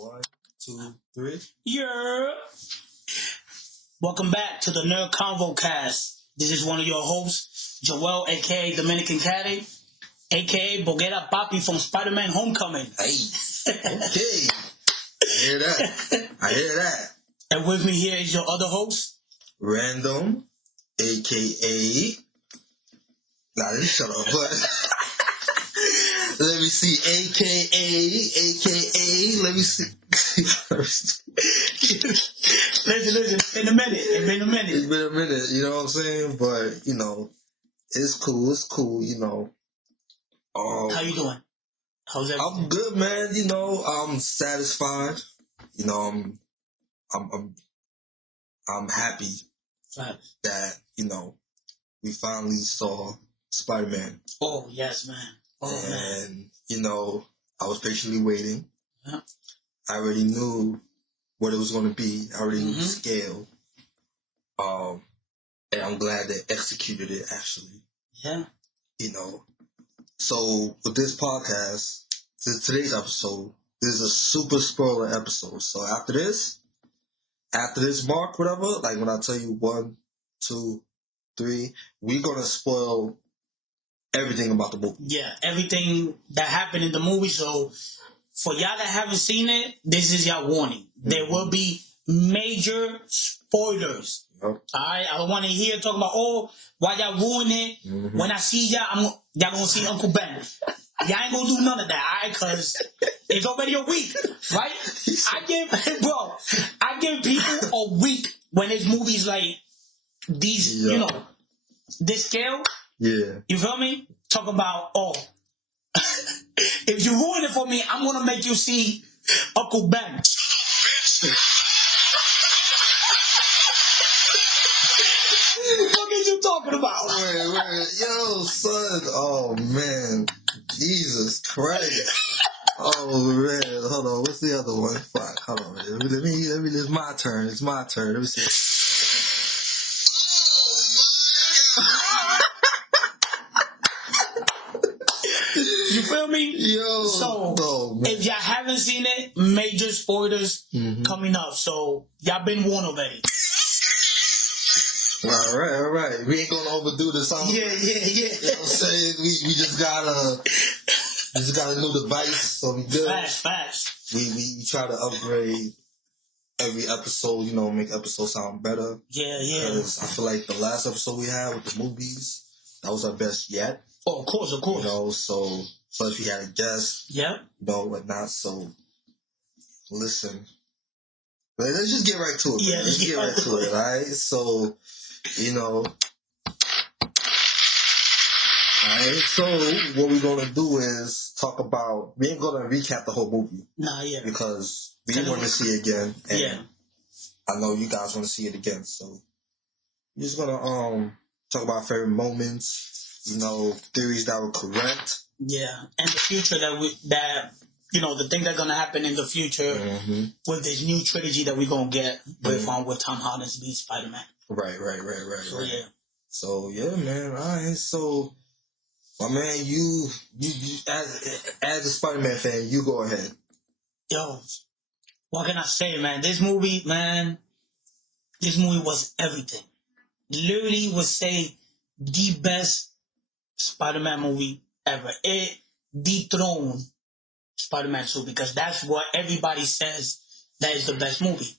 One, two, three. Yeah. Welcome back to the Nerd CONVO-CAST. This is one of your hosts, Joel, a.k.a. Dominican Caddy, a.k.a. Boguera Papi from Spider-Man Homecoming. Hey, okay. I hear that. And with me here is your other host, Random, a.k.a. Nah, this shut up. But let me see. A.k.a. Let me see. Listen. It's been a minute. You know what I'm saying? But, it's cool, How you doing? How's everything? I'm good, man. I'm satisfied. I'm happy that, we finally saw Spider-Man. Oh, yes, man. And, I was patiently waiting. Yeah. I already knew what it was going to be. I already knew the scale. And I'm glad they executed it, actually. Yeah. So with this podcast, today's episode, this is a super spoiler episode. So after this mark, whatever, like when I tell you 1, 2, 3, we're going to spoil everything about the movie. Yeah, everything that happened in the movie. So for y'all that haven't seen it, this is y'all warning. There will be major spoilers. Yep. Alright, I don't want to hear talking about, why y'all ruin it. When I see y'all, y'all gonna see Uncle Ben. Y'all ain't gonna do none of that, alright? Cause it's already a week, right? I give people a week when it's movies like these, this scale. Yeah. You feel me? Talk about, if you ruin it for me, I'm gonna make you see Uncle Ben. What the fuck is you talking about? Wait. Yo, son. Oh, man. Jesus Christ. Oh, man. Hold on. What's the other one? Fuck. Hold on. Let me, it's my turn. Let me see. You feel me? Yo. So, if y'all haven't seen it, major spoilers coming up. So, y'all been warned already. All right. We ain't gonna overdo this. Yeah. You know what I'm saying? We just got a new device, so we good. Facts. We try to upgrade every episode, make episodes sound better. Yeah. Because I feel like the last episode we had with the movies, that was our best yet. Oh, of course. So if you had a guest, whatnot. So listen, let's just get right to it. Yeah, man. Let's get right to it, all right? So, alright, so what we're gonna do is talk about. We ain't gonna recap the whole movie. Nah, yeah. Because we want to see it again, and yeah. I know you guys want to see it again. So we're just gonna talk about favorite moments, theories that were correct. Yeah, and the future the thing that's gonna happen in the future with this new trilogy that we're gonna get with Tom Holland's being Spider-Man. Right. So yeah. So yeah, man. All right. So, my man, you as a Spider-Man fan, you go ahead. Yo, what can I say, man? This movie was everything. Literally would say the best Spider-Man movie ever. It dethroned Spider-Man 2 because that's what everybody says that is the best movie.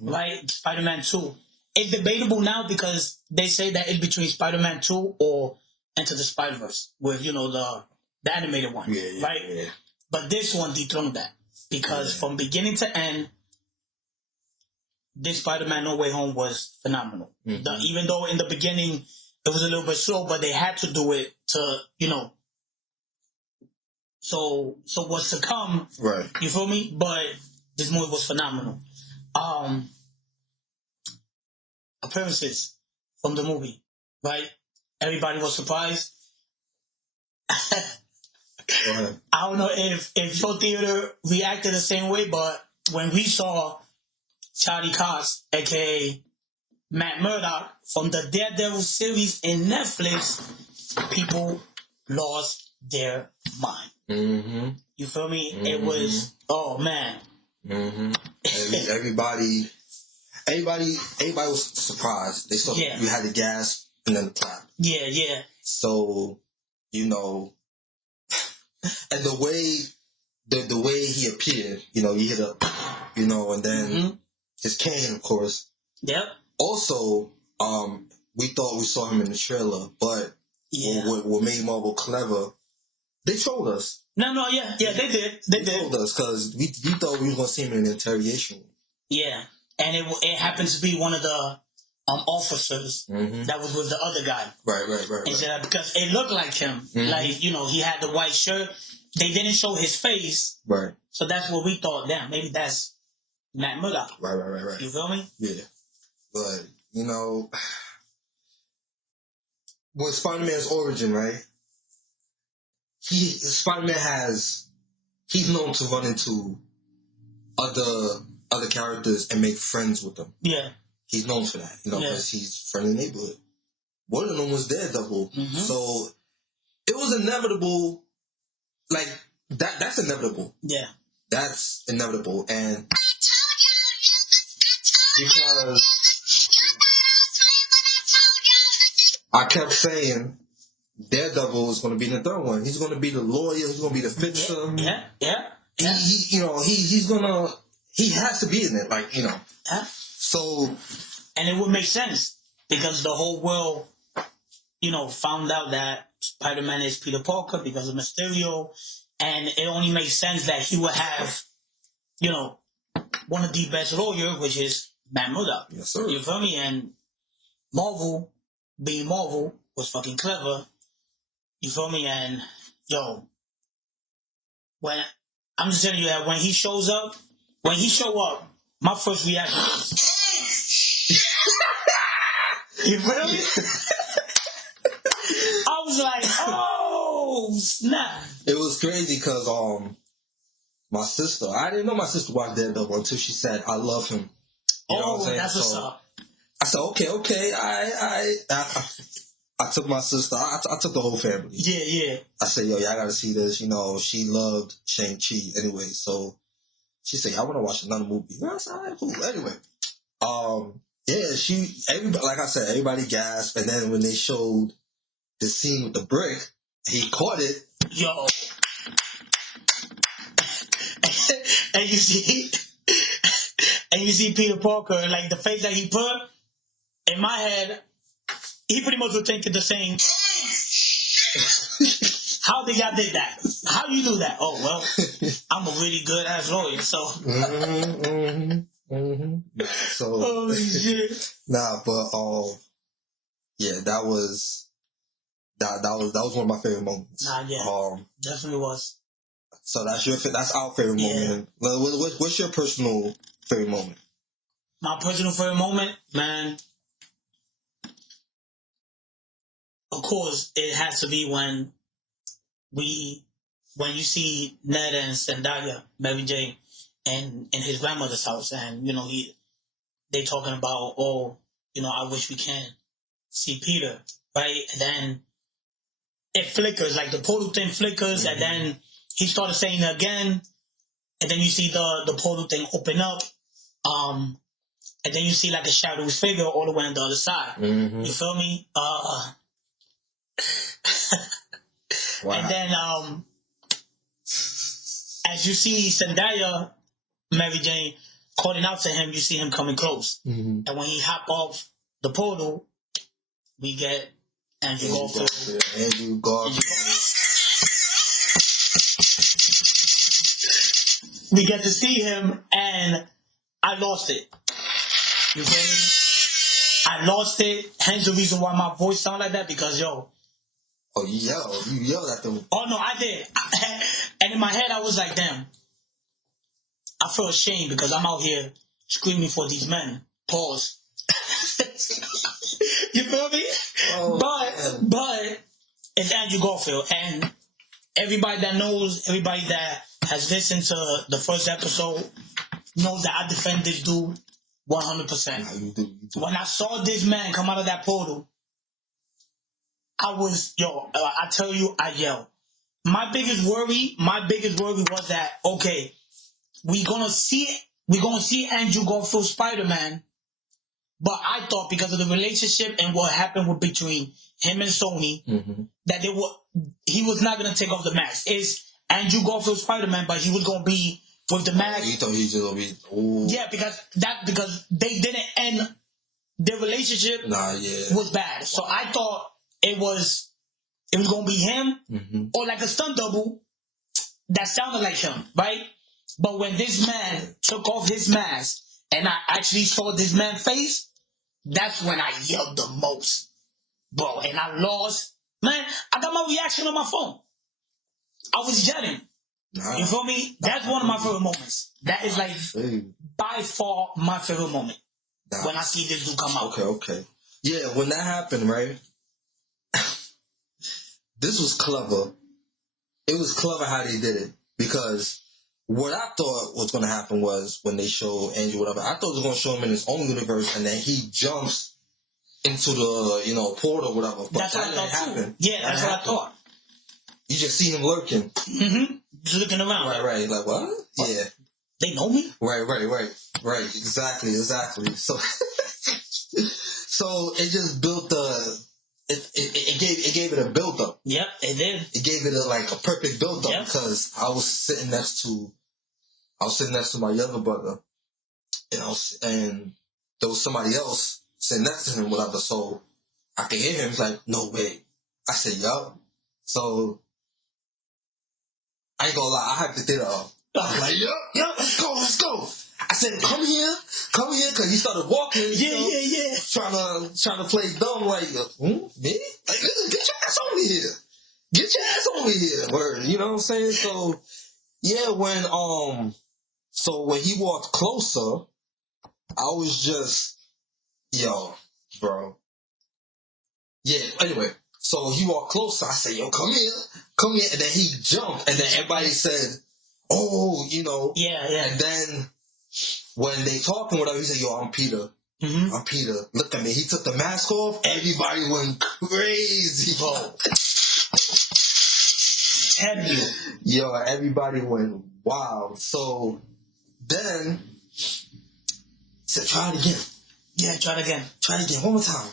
Right? Spider-Man 2. It's debatable now because they say that it's between Spider-Man 2 or Into the Spider-Verse with, the animated one. Yeah, right? Yeah. But this one dethroned that because from beginning to end, this Spider-Man No Way Home was phenomenal. Even though in the beginning it was a little bit slow, but they had to do it to, so what's to come, right? You feel me? But this movie was phenomenal. Appearances from the movie, right? Everybody was surprised. Go ahead. I don't know if your theater reacted the same way, but when we saw Charlie Cox, aka Matt Murdock, from the Daredevil series in Netflix, people lost their mind. You feel me? It was, oh man. Mm-hmm. Everybody was surprised. They saw you had the gasp and then the clap. Yeah. So, and the way he appeared, he hit up, and then his cane, of course. Yep. Also, we thought we saw him in the trailer, but what made Marvel clever, they trolled us. No, yeah, they did. They trolled us because we thought we were going to see him in an interrogation room. Yeah. And it happens to be one of the officers that was with the other guy. Right. Because it looked like him. Like, he had the white shirt. They didn't show his face. Right. So that's what we thought. Damn, maybe that's Matt Murdock. Right. You feel me? Yeah. But, with Spider-Man's origin, right? Spider-Man he's known to run into other characters and make friends with them. Yeah. He's known for that, because he's friendly neighborhood. One of them was Daredevil. So it was inevitable. Like, that's inevitable. Yeah. That's inevitable. And because I kept saying Daredevil is going to be in the third one. He's going to be the lawyer. He's going to be the fixer. Yeah. He has to be in it. Like, Yeah. So. And it would make sense because the whole world, found out that Spider-Man is Peter Parker because of Mysterio. And it only makes sense that he would have, one of the best lawyers, which is Matt Murdock. Yes, sir. You feel me? And Marvel, being Marvel, was fucking clever. You feel me? And, when I'm just telling you that when he show up, my first reaction is, you feel me? I was like, oh, snap. It was crazy because my sister, I didn't know my sister watched Daredevil until she said, I love him. You know what I'm saying? That's what's up. I said, okay. I took my sister. I took the whole family. Yeah. I said, y'all gotta see this. She loved Shang-Chi anyway. So she said, I want to watch another movie. I said, all right, cool. Anyway, everybody, like I said, everybody gasped. And then when they showed the scene with the brick, he caught it. Yo. and you see Peter Parker, like the face that he put, in my head, he pretty much was thinking the same. How did y'all did that? How you do that? Oh, well, I'm a really good ass lawyer, so. So. Oh, shit. Nah, but, that was one of my favorite moments. Nah, yeah. Definitely was. So that's our favorite moment. What's your personal favorite moment? My personal favorite moment, man. Of course, it has to be when you see Ned and Zendaya, Mary Jane, in his grandmother's house, and they talking about, I wish we can see Peter, right? And then it flickers, like the portal thing flickers, and then he started saying it again, and then you see the portal thing open up, and then you see like a shadowy figure all the way on the other side. You feel me? Wow. And then, as you see Zendaya, Mary Jane, calling out to him, you see him coming close. And when he hop off the portal, we get Andrew Garfield. We get to see him, and I lost it. You feel me? I lost it. Hence the reason why my voice sound like that, because, Oh, you yelled at them. Oh, no, I did. And in my head, I was like, damn. I feel ashamed because I'm out here screaming for these men. Pause. You feel me? Oh, but it's Andrew Garfield. And everybody that has listened to the first episode knows that I defend this dude 100%. Nah, you do. When I saw this man come out of that portal, I tell you, I yelled. My biggest worry was that, okay, we're gonna see Andrew Garfield Spider-Man. But I thought because of the relationship and what happened between him and Sony, that he was not gonna take off the mask. It's Andrew Garfield Spider-Man, but he was gonna be with the mask. You thought he was just gonna be? Ooh. Yeah, because they didn't end their relationship. Nah, yeah, was bad. So I thought it was gonna be him or like a stunt double that sounded like him, right? But when this man took off his mask and I actually saw this man's face, that's when I yelled the most, bro. And I lost. Man, I got my reaction on my phone. I was yelling. Nah, you feel me? That's one of my favorite moments. That is like by far my favorite moment. When I see this dude come out. Okay. Yeah, when that happened, right? This was clever. It was clever how they did it. Because what I thought was going to happen was when they show Andrew, whatever, I thought it was going to show him in his own universe and then he jumps into the, portal, whatever. But that's that what I thought didn't happen. Yeah, that's what I thought. You just see him lurking. Just looking around. Right. Like, what? Yeah. They know me? Right. Exactly. So, so it just built it gave it a build up. Yep, it did. It gave it a perfect build up because I was sitting next to my younger brother, and there was somebody else sitting next to him, whatever. So I could hear him. He's like, "No way." I said, "Yup." So I ain't gonna lie, I hyped the theater up. I was like, "Yup, let's go." I said, come here, because he started walking. Yeah. Trying to play dumb, like, me? Like, get your ass over here. Get your ass over here. Word, you know what I'm saying? So, yeah, when he walked closer, I was just, yo, bro. Yeah, anyway, so he walked closer. I said, yo, come here. And then he jumped, and then everybody said, oh, Yeah. And then when they talking whatever, he said, yo, I'm Peter. I'm Peter. Look at me. He took the mask off. Everybody went crazy. Bro. Tell you. Yo, everybody went wild. So then, said, try it again. Yeah, try it again. One more time.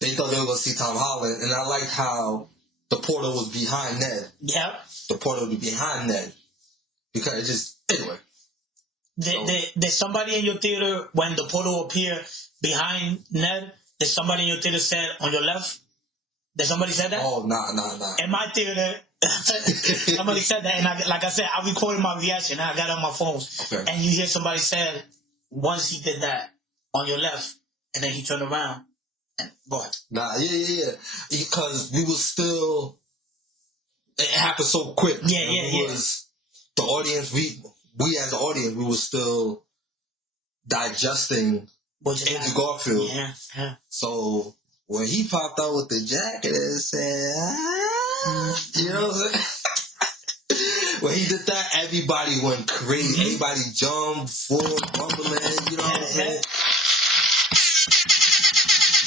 They thought they were going to see Tom Holland, and I liked how the portal was behind Ned. Yep. The portal would be behind Ned. Because it just, anyway. There's somebody in your theater, when the portal appeared behind Ned, there's somebody in your theater said, on your left? Did somebody said that? Oh, nah. In my theater, somebody said that, and like I said, I recorded my reaction, and I got it on my phone. Okay. And you hear somebody said, once he did that, on your left, and then he turned around, and go ahead. Nah, yeah. Because we was still, it happened so quick. Yeah. The audience, we as an audience, we were still digesting Andrew Garfield. Yeah. So when he popped out with the jacket and said, you know what I'm saying? When he did that, everybody went crazy. Everybody jumped, full bumbling, you know what I'm saying?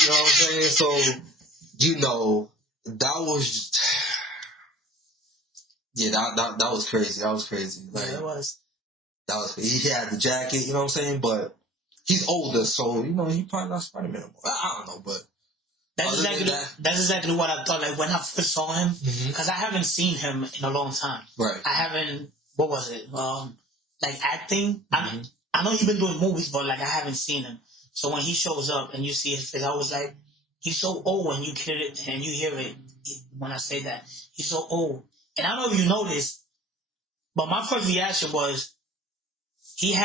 You know what I'm saying? So, that was... Yeah, that was crazy. Like, Yeah, it was. That was crazy. He had the jacket, you know what I'm saying? But he's older, so, he probably not Spider-Man anymore. I don't know, but... That's exactly what I thought. Like, when I first saw him, because I haven't seen him in a long time. Right. I haven't... What was it? Acting. I know he's been doing movies, but, I haven't seen him. So when he shows up and you see his face, I was like, he's so old when you hear it, and you hear it when I say that. He's so old. And I don't know if you noticed, but my first reaction was he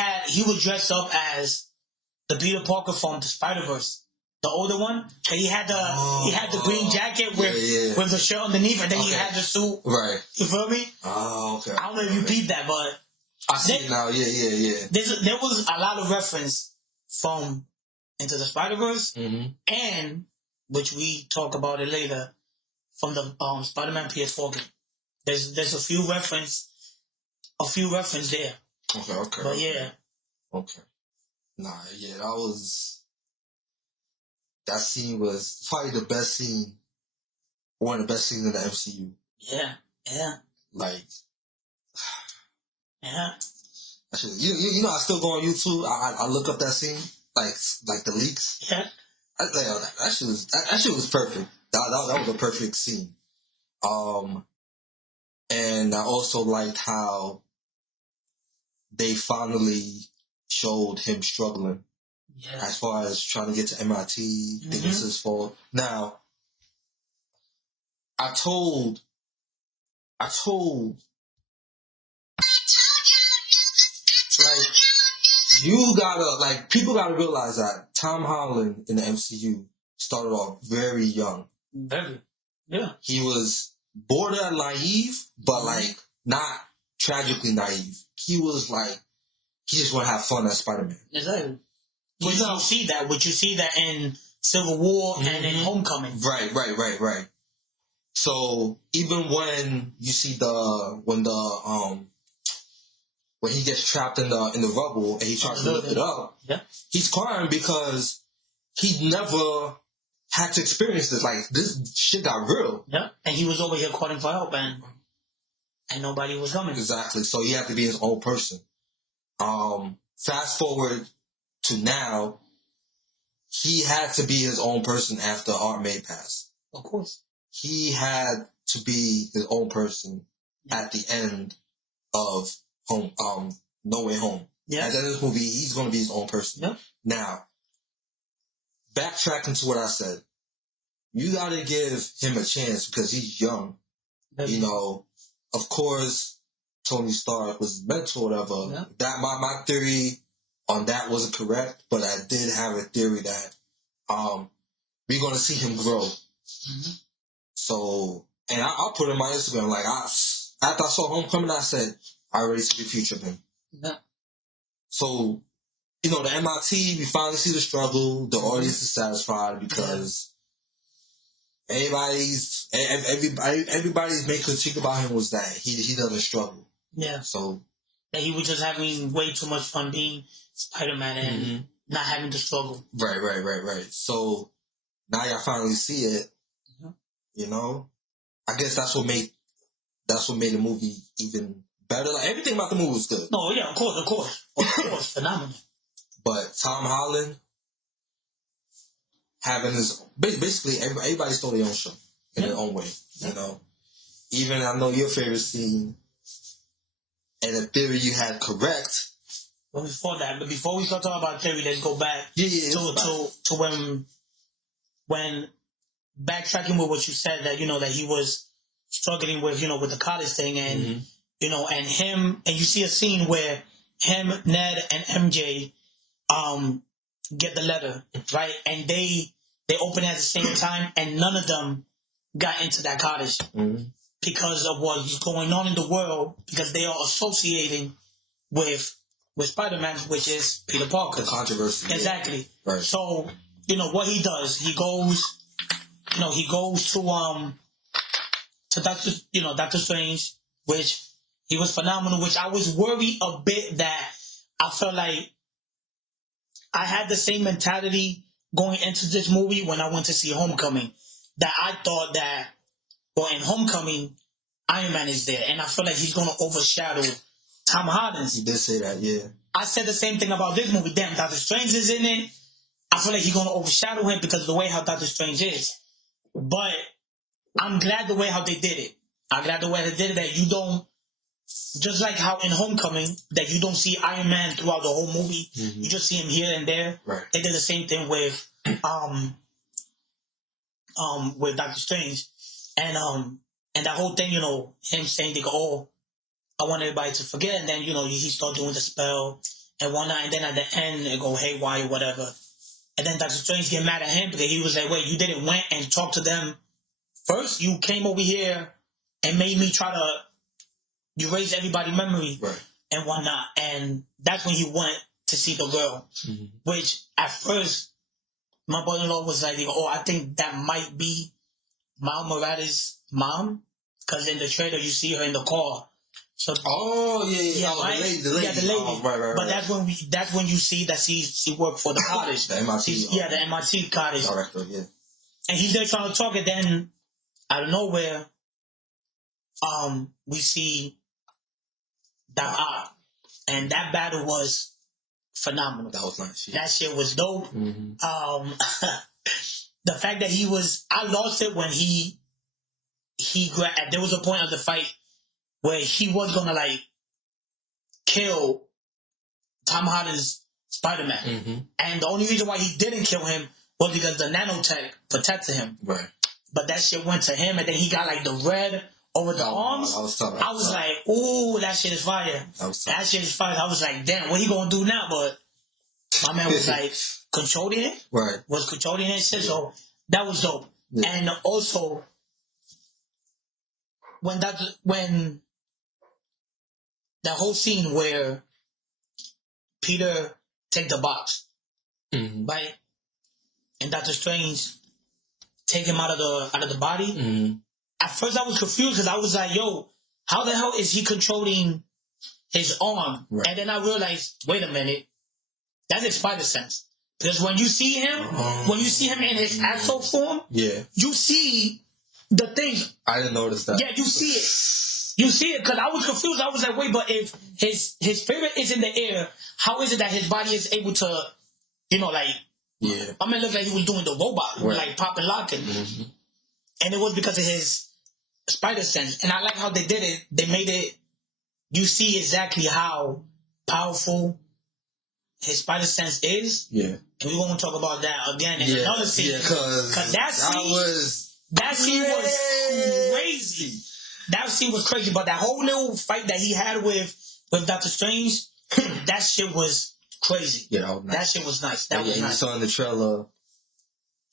was dressed up as the Peter Parker from the Spider-Verse, the older one. But he had the green jacket with the shirt underneath, and then he had the suit. Right. You feel me? Oh, okay. I don't know if you peeped that, but I see it now. Yeah. There was a lot of reference from Into the Spider-Verse, and which we talk about it later, from the Spider-Man PS4 game. There's a few reference there. Okay. But yeah. Okay. Nah, yeah, that scene was probably the best scene, one of the best scenes in the MCU. Yeah. Like, Yeah. You know, I still go on YouTube. I look up that scene, like the leaks. Yeah. That shit was perfect. That was a perfect scene. And I also liked how they finally showed him struggling as far as trying to get to MIT. Think it's his fault. Now, I told, like, people gotta realize that Tom Holland in the MCU started off very young. Very. Yeah. He was borderline naive, but like not tragically naive. He was like, he just want to have fun as Spider-Man. Exactly. But you see that. Would you see that in Civil War and in Homecoming? Right. So even when you see when he gets trapped in the rubble and he tries to lift it up, he's crying because he never had to experience this. Like, this shit got real. Yeah, and he was over here calling for help, and nobody was coming. Exactly. So he had to be his own person. Fast forward to now, he had to be his own person after Aunt May passed. Of course. He had to be his own person at the end of No Way Home. Yeah. At the end of this movie, he's going to be his own person. Yeah. Now, backtracking to what I said, you got to give him a chance because he's young. You know, of course, Tony Stark was his mentor, whatever. Yeah. That my theory on that wasn't correct, but I did have a theory that we're going to see him grow. Mm-hmm. So, and I'll put it on my Instagram, like, after I saw Homecoming, I said, I already see the future of him. Yeah. So, you know, the MIT, we finally see the struggle. The audience is satisfied because everybody's main critique about him was that he doesn't struggle. Yeah. So that he was just having way too much fun being Spider-Man and not having to struggle. Right. So now y'all finally see it. You know, I guess that's what made the movie even better. Like, everything about the movie was good. No, yeah, of course, phenomenal. But Tom Holland having his basically everybody stole their own show in their own way. You know, even I know your favorite scene and the theory you had correct. But before we start talking about theory, let's go back to when backtracking with what you said, that, you know, that he was struggling with, you know, with the college thing, and you know, and him, and you see a scene where him, Ned, and MJ get the letter, right? And they open at the same time, and none of them got into that college because of what's going on in the world, because they are associating with Spider-Man, which is Peter Parker. The controversy. Exactly. Yeah. Right. So, you know, what he does, he goes to Doctor Strange, which he was phenomenal, which I was worried a bit that I felt like I had the same mentality going into this movie when I went to see Homecoming, that I thought that, well, in Homecoming, Iron Man is there, and I feel like he's going to overshadow Tom Holland. You did say that, yeah. I said the same thing about this movie. Damn, Doctor Strange is in it. I feel like he's going to overshadow him because of the way how Doctor Strange is. But I'm glad the way how they did it. I'm glad the way they did it, that you don't, just like how in Homecoming, that you don't see Iron Man throughout the whole movie. You just see him here and there. Right. They did the same thing with Doctor Strange. And that whole thing, you know, him saying, they go, oh, I want everybody to forget, and then, you know, he start doing the spell and whatnot, and then at the end, it go haywire, whatever. And then Doctor Strange get mad at him because he was like, wait, you didn't went and talk to them first? You came over here and made me you raised everybody's memory and whatnot. And that's when he went to see the girl, which at first, my brother-in-law was like, oh, I think that might be Miles Morales' mom, because in the trailer, you see her in the car. So, yeah, right? The lady. Yeah, the lady. Oh, right. But that's when you see that she worked for the cottage. The MIT. The MIT cottage. Director, yeah. And he's there trying to talk, and then out of nowhere, we see Doc Ock. And that battle was phenomenal. That was nice. Yeah. That shit was dope. The fact that I lost it when there was a point of the fight where he was gonna like kill Tom Holland's Spider-Man. And the only reason why he didn't kill him was because the nanotech protected him. Right. But that shit went to him, and then he got like the red over the arms. I was like, ooh, that shit is fire. That shit is fire. I was like, damn, what he gonna do now? But my man was like controlling it. Right. Was controlling it shit. So that was dope. Yeah. And also when that whole scene where Peter take the box, right? And Doctor Strange take him out of the body. At first I was confused because I was like, yo, how the hell is he controlling his arm? Right. And then I realized, wait a minute, that's his spider sense. Because when you see him, in his actual form, you see the things. I didn't notice that. Yeah, you see it. You see it, because I was confused. I was like, wait, but if his spirit is in the air, how is it that his body is able to, like... Yeah. I mean, it looked like he was doing the robot, like popping, locking. And it was because of his spider sense. And I like how they did it. They made it, you see exactly how powerful his spider sense is. Yeah. And we're going to talk about that again in another scene. Yeah, because that scene was crazy. That scene was crazy. But that whole little fight that he had with Doctor Strange, that shit was crazy. Yeah, that was nice. That shit was nice. That was nice. You saw in the trailer,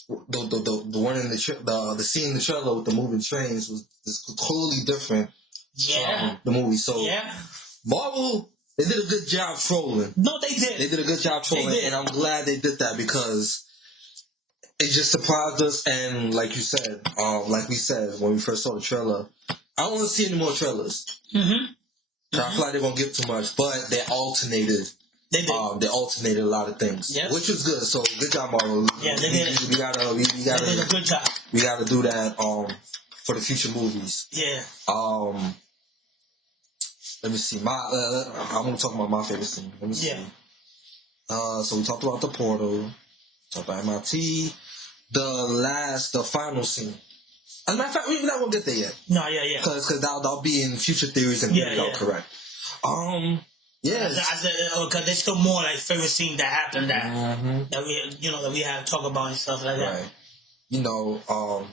the one in the scene in the trailer with the moving trains was totally different. Yeah. The movie. So Marvel, they did a good job trolling. No, they did. They did a good job trolling, and I'm glad they did that because it just surprised us. And like you said, like we said when we first saw the trailer, I don't want to see any more trailers. I feel like they're gonna give too much, but they alternated. They alternated a lot of things, which was good. So good job, Marvel. Yeah, they did. We gotta they did a good job. We gotta do that for the future movies. Yeah. Let me see. I'm gonna talk about my favorite scene. Let me see. So we talked about the portal. Talked about MIT. The final scene. As a matter of fact, we're not gonna get there yet. No, yeah. Because that'll be in future theories and get it out correct. Yeah, because there's still more like favorite scene that happened that we have to talk about and stuff like that. Right.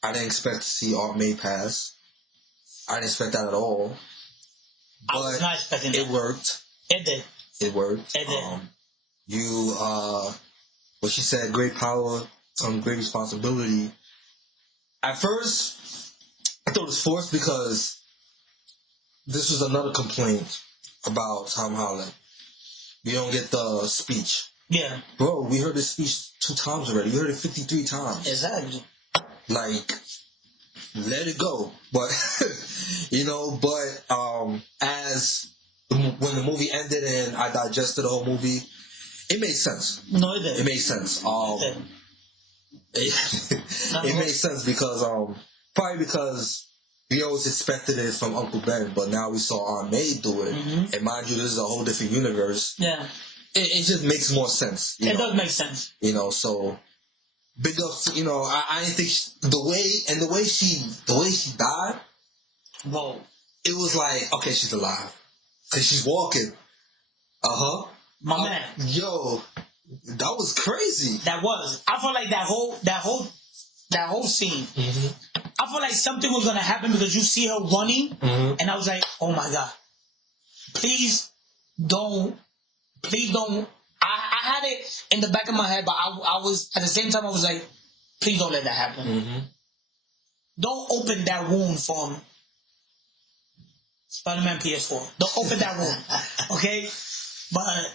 I didn't expect to see Aunt May pass. I didn't expect that at all. But I was not expecting that. It worked. It did. It worked. It did. What she said, great power comes great responsibility. At first, I thought it was forced because this was another complaint about Tom Holland. You don't get the speech. Yeah. Bro, we heard this speech 2 times already. We heard it 53 times. Exactly. Like, let it go. But, when the movie ended and I digested the whole movie, it made sense. No, it did. It made sense. It made sense because, probably because we always expected it from Uncle Ben, but now we saw Aunt May do it. And mind you, this is a whole different universe. Yeah. It just makes more sense. It does make sense. So big ups. I didn't think the way she died. Whoa. It was like, okay, she's alive because she's walking. My man. Yo, that was crazy. That was. I felt like that whole scene. I felt like something was gonna happen because you see her running, and I was like, oh my god, please don't. I had it in the back of my head, but I was at the same time I was like, please don't let that happen. Don't open that wound from Spider-Man PS4. Don't open that wound, okay? But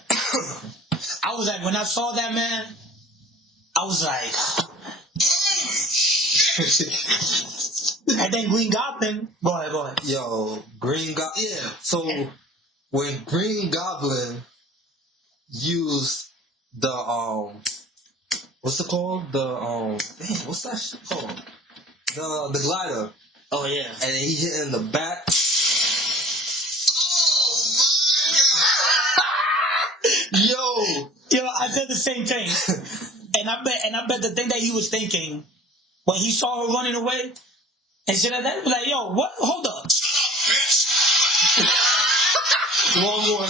I was like, when I saw that, man, I was like. And then Green Goblin. Go ahead. Yo, Green Goblin. Yeah. So when Green Goblin used the what's it called? What's that shit called? The glider. Oh yeah. And he hit in the back. I said the same thing. And I bet the thing that he was thinking when he saw her running away and shit like that, he was like, yo, what? Hold up. Wrong one.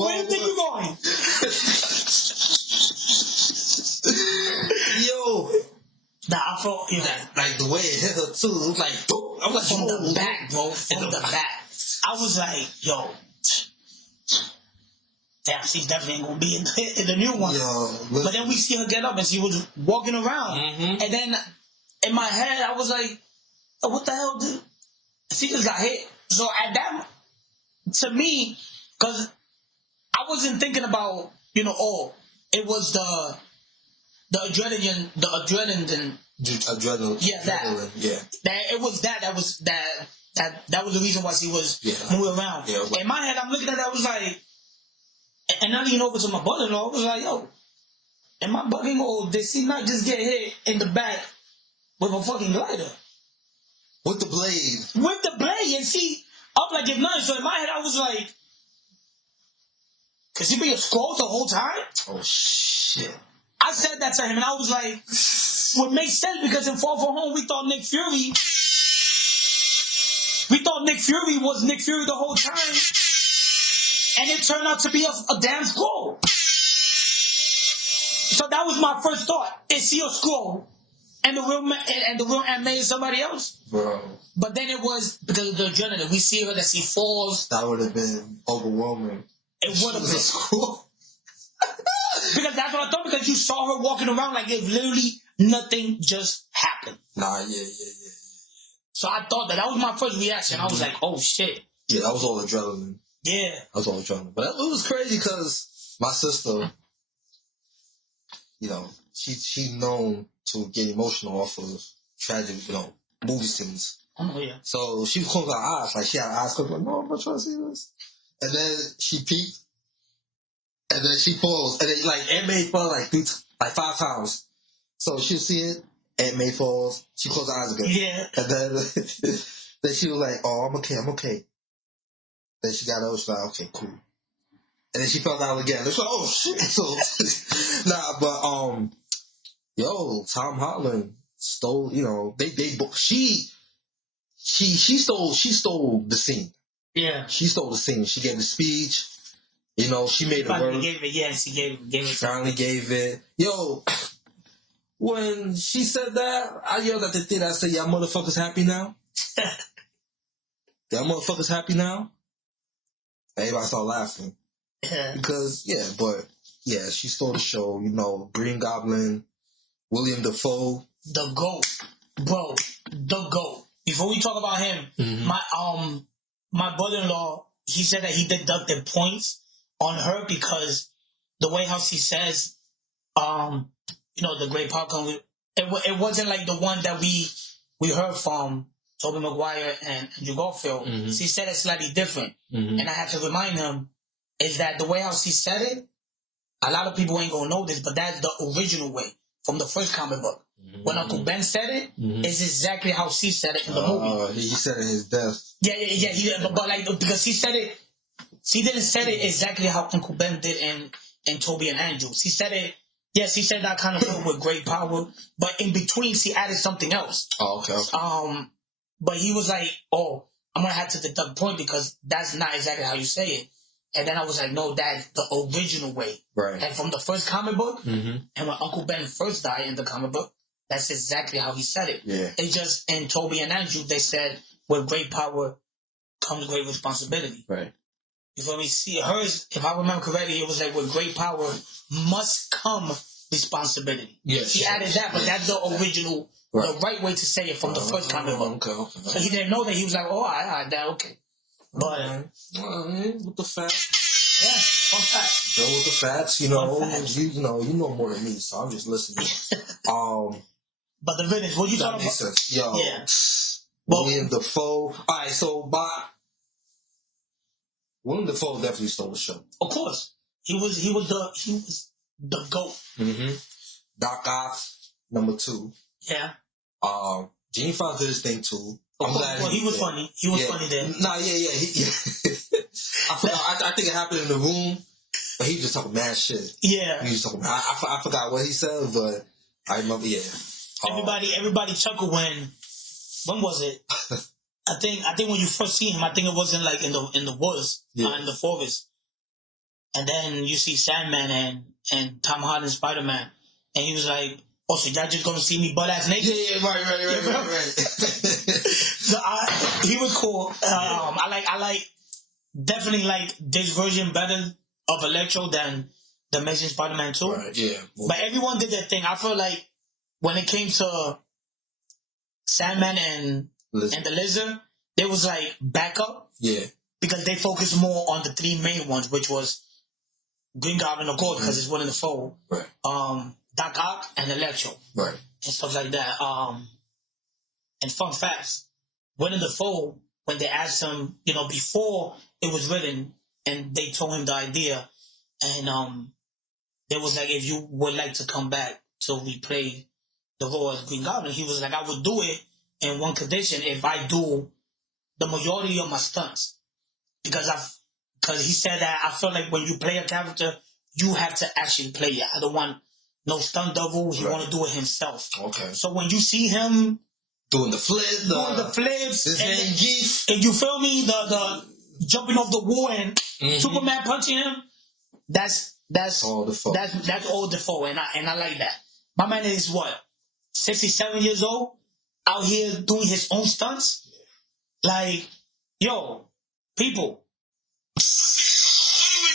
Where do you think you're going? Yo. Nah, I felt, like the way it hit her too. It was like, boom. I was like, from the back, bro. From the back. I was like, yo. Damn, she's definitely ain't gonna be in the new one. Yo, but then we see her get up and she was walking around. Mm-hmm. And then in my head, I was like, oh, what the hell, dude? She just got hit. So at that, to me, because I wasn't thinking about, it was the adrenaline. Yeah, that. Yeah. That it was that was the reason why she was moving around. Yeah, in my head, I'm looking at that, I was like, and I leaned over to my brother-in-law, I was like, yo, am I bugging, or did she not just get hit in the back with a fucking glider? With the blade. With the blade, and she up like if nothing. So in my head, I was like, could she be a scroll the whole time? Oh, shit. I said that to him, and I was like, well, it makes sense, because in Far From Home, we thought Nick Fury was Nick Fury the whole time. And it turned out to be a damn scroll. So that was my first thought. Is she a scroll? And the real Aunt May is somebody else? Bro. But then it was, because of the adrenaline, we see her that she falls. That would have been overwhelming. It would have been. A scroll. Because that's what I thought, because you saw her walking around like if literally nothing just happened. Nah, yeah. So I thought that was my first reaction. Mm-hmm. I was like, oh shit. Yeah, that was all adrenaline. Yeah. That was all adrenaline. But it was crazy because my sister, she known to get emotional off of tragic, movie scenes. Oh, yeah. So she was closing her eyes. Like, she had her eyes closed. Like, no, I'm not trying to see this. And then she peeked. And then she paused. And then, Aunt May fell, 5 times. So she'll see it. Aunt May falls. She closed her eyes again. Yeah. And then, then she was like, oh, I'm okay. Then she got up. She's like, okay, cool. And then she fell down again. It's like, oh, shit. So, Tom Holland stole, she stole the scene. Yeah. She stole the scene. She gave the speech. She made it work. Gave it, yeah, she gave it. Finally gave it. Yo, when she said that, I yelled at the theater. I said, y'all motherfuckers happy now? Y'all motherfuckers happy now? Everybody started laughing. Because, she stole the show. Green Goblin, William Dafoe. The GOAT. Bro, the GOAT. Before we talk about him, mm-hmm. my brother-in-law, he said that he deducted points on her because the way how she says, the great popcorn, it wasn't like the one that we heard from Tobey Maguire and Andrew Garfield. Mm-hmm. She said it slightly different. Mm-hmm. And I had to remind him, is that the way how she said it, a lot of people ain't gonna know this, but that's the original way from the first comic book. Mm-hmm. When Uncle Ben said it, mm-hmm. it's exactly how she said it in the movie. He said it in his death. Yeah. But because she said it, she didn't say it exactly how Uncle Ben did in Toby and Andrew. She said it, she said that kind of with great power, but in between she added something else. Oh, okay. But he was like, oh, I'm gonna have to deduct point because that's not exactly how you say it. And then I was like, no, that's the original way. Right. And from the first comic book, mm-hmm. and when Uncle Ben first died in the comic book, that's exactly how he said it. Yeah. It just, in Toby and Andrew, they said, with great power comes great responsibility. Right. You feel me? See, hers, if I remember correctly, it was like, with great power must come responsibility. Yes. She added that, but that's the original, the right way to say it from the first comic book. Okay. So he didn't know that. He was like, oh, I that, okay. But with the facts. Yeah, fun fact. Joe with the facts, you know more than me, so I'm just listening. But the villains, what you talking about? Yo, yeah. William Dafoe. Alright, so William Dafoe definitely stole the show. Of course. He was the GOAT. Mm-hmm. Doc Ock, number 2. Yeah. Gene Fox did his thing too. Well, he was funny. He was funny there. Nah, yeah. I think it happened in the room, but he just talking mad shit. Yeah. He was talking. I forgot what he said, but I remember. Yeah. Everybody chuckled when was it? I think when you first see him, I think it wasn't like in the woods, in the forest, and then you see Sandman and Tom Holland Spider-Man, and he was like, "Oh, so y'all just gonna see me butt ass naked?" Yeah, right. So he was cool. I like definitely like this version better of Electro than the Amazing Spider-Man 2. Right, yeah. But everyone did their thing. I feel like when it came to Sandman and the Lizard, there was like backup. Yeah. Because they focused more on the three main ones, which was Green Goblin, of course, because it's one in the fold. Right. Doc Ock and Electro. Right. And stuff like that. And fun facts. One in the fold, when they asked him, before it was written, and they told him the idea, and there was like, if you would like to come back to replay the role as Green Goblin, he was like, I would do it in one condition if I do the majority of my stunts. Because he said that I feel like when you play a character, you have to actually play it. I don't want no stunt double. He want to do it himself. Okay. So when you see him doing the flips, and you feel me, the jumping off the wall and Superman punching him, that's all Defoe. That's all Defoe, and I like that. My man is what, 67 years old, out here doing his own stunts. Like, yo, people. What are we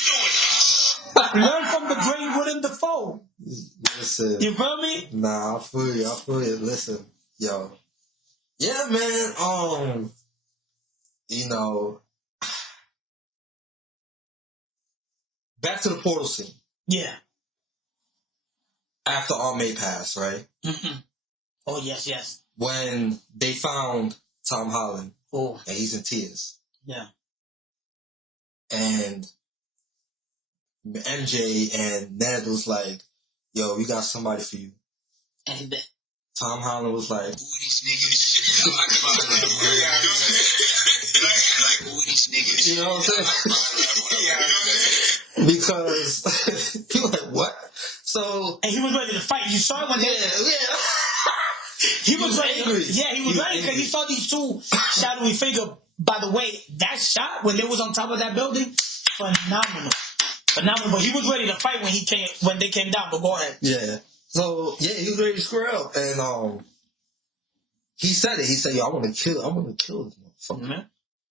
doing? Learn from the great Willem Dafoe. Listen. You feel me? Nah, I feel you. Listen, yo. Yeah, man, back to the portal scene. Yeah. After Aunt May passed, right? Mm-hmm. Oh, yes. When they found Tom Holland. Oh. And he's in tears. Yeah. And MJ and Ned was like, yo, we got somebody for you. And Tom Holland was like, who these niggas? Who these niggas? You know what I'm saying? Because he was like, what? So. And he was ready to fight. You saw it when Yeah. He was ready. Angry. Yeah, he was ready because he saw these two shadowy figures. By the way, that shot when they was on top of that building, phenomenal. But he was ready to fight when they came down. But go ahead. Yeah. So he was ready to square up, and he said it. He said, "Yo, I want to kill this motherfucker." Mm-hmm.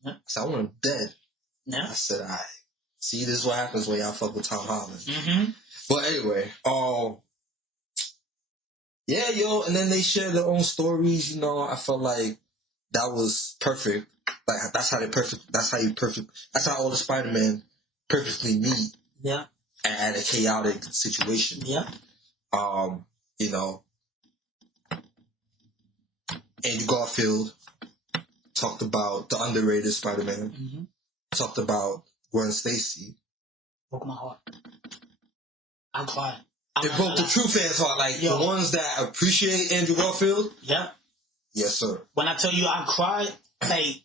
Yeah. I said, "I want him dead." Yeah. I said, "All right. See, this is what happens when y'all fuck with Tom Holland." Mm-hmm. But anyway, yeah, yo, and then they shared their own stories. I felt like that was perfect. Like that's how all the Spider-Man perfectly meet. Yeah. At a chaotic situation. Yeah. Andrew Garfield talked about the underrated Spider-Man. Mm-hmm. Talked about Gwen Stacy. Broke my heart. I'm crying. It broke the true fans' heart. Like, the ones that appreciate Andrew Garfield. Yeah. Yes, sir. When I tell you I cried, like,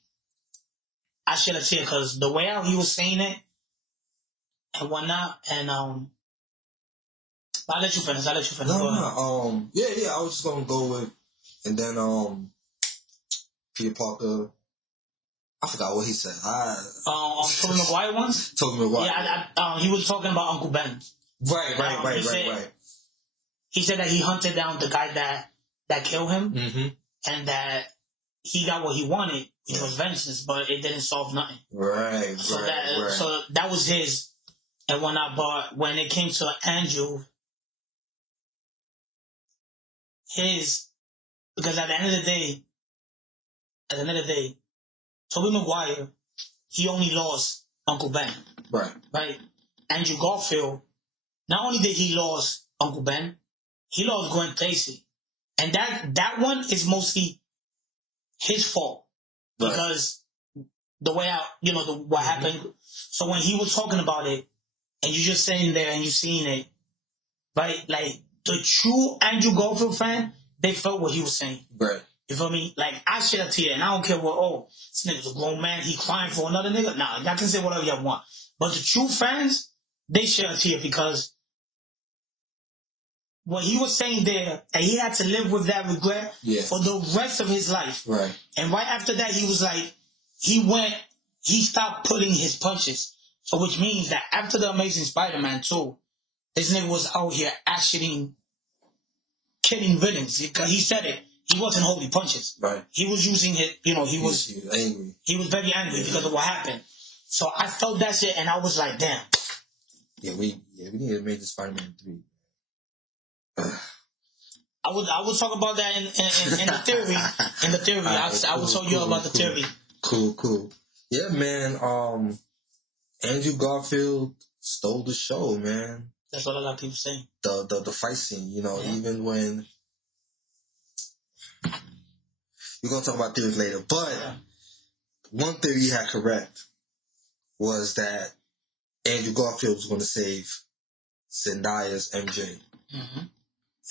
I shed a tear because the way he was saying it and whatnot, and I'll let you finish. No. Yeah. I was just gonna go with, and then Peter Parker. I forgot what he said. Tobey Maguire ones. Tobey Maguire. Yeah, he was talking about Uncle Ben. Right. He said that he hunted down the guy that killed him, mm-hmm. and that he got what he wanted, which was vengeance, but it didn't solve nothing. Right. So that was his and whatnot. But when it came to Andrew, because at the end of the day, Tobey Maguire, he only lost Uncle Ben. Right. Andrew Garfield, not only did he lose Uncle Ben, he lost Gwen Stacy. And that one is mostly his fault. Right. Because the way what happened. So when he was talking about it, and you're just sitting there and you're seeing it, right? Like, the true Andrew Garfield fan, they felt what he was saying. Right. You feel me? Like, I shed a tear, and I don't care what, this nigga's a grown man, he crying for another nigga. Nah, y'all can say whatever y'all want. But the true fans, they shed a tear because what he was saying there, that he had to live with that regret for the rest of his life. Right. And right after that, he was like, he stopped pulling his punches. So which means that after the Amazing Spider-Man 2, this nigga was out here actually killing villains. He said it. He wasn't holding punches. Right. He was using it, he was angry. He was very angry because of what happened. So I felt that shit and I was like, damn. Yeah, we need to make the Spider-Man 3. I would talk about that in the theory. In the theory. I will tell you about the theory. Cool. Yeah, man. Andrew Garfield stole the show, man. That's what a lot of people say. The fight scene, even when we're gonna talk about theories later. But one theory you had correct was that Andrew Garfield was gonna save Zendaya's MJ. Mm-hmm.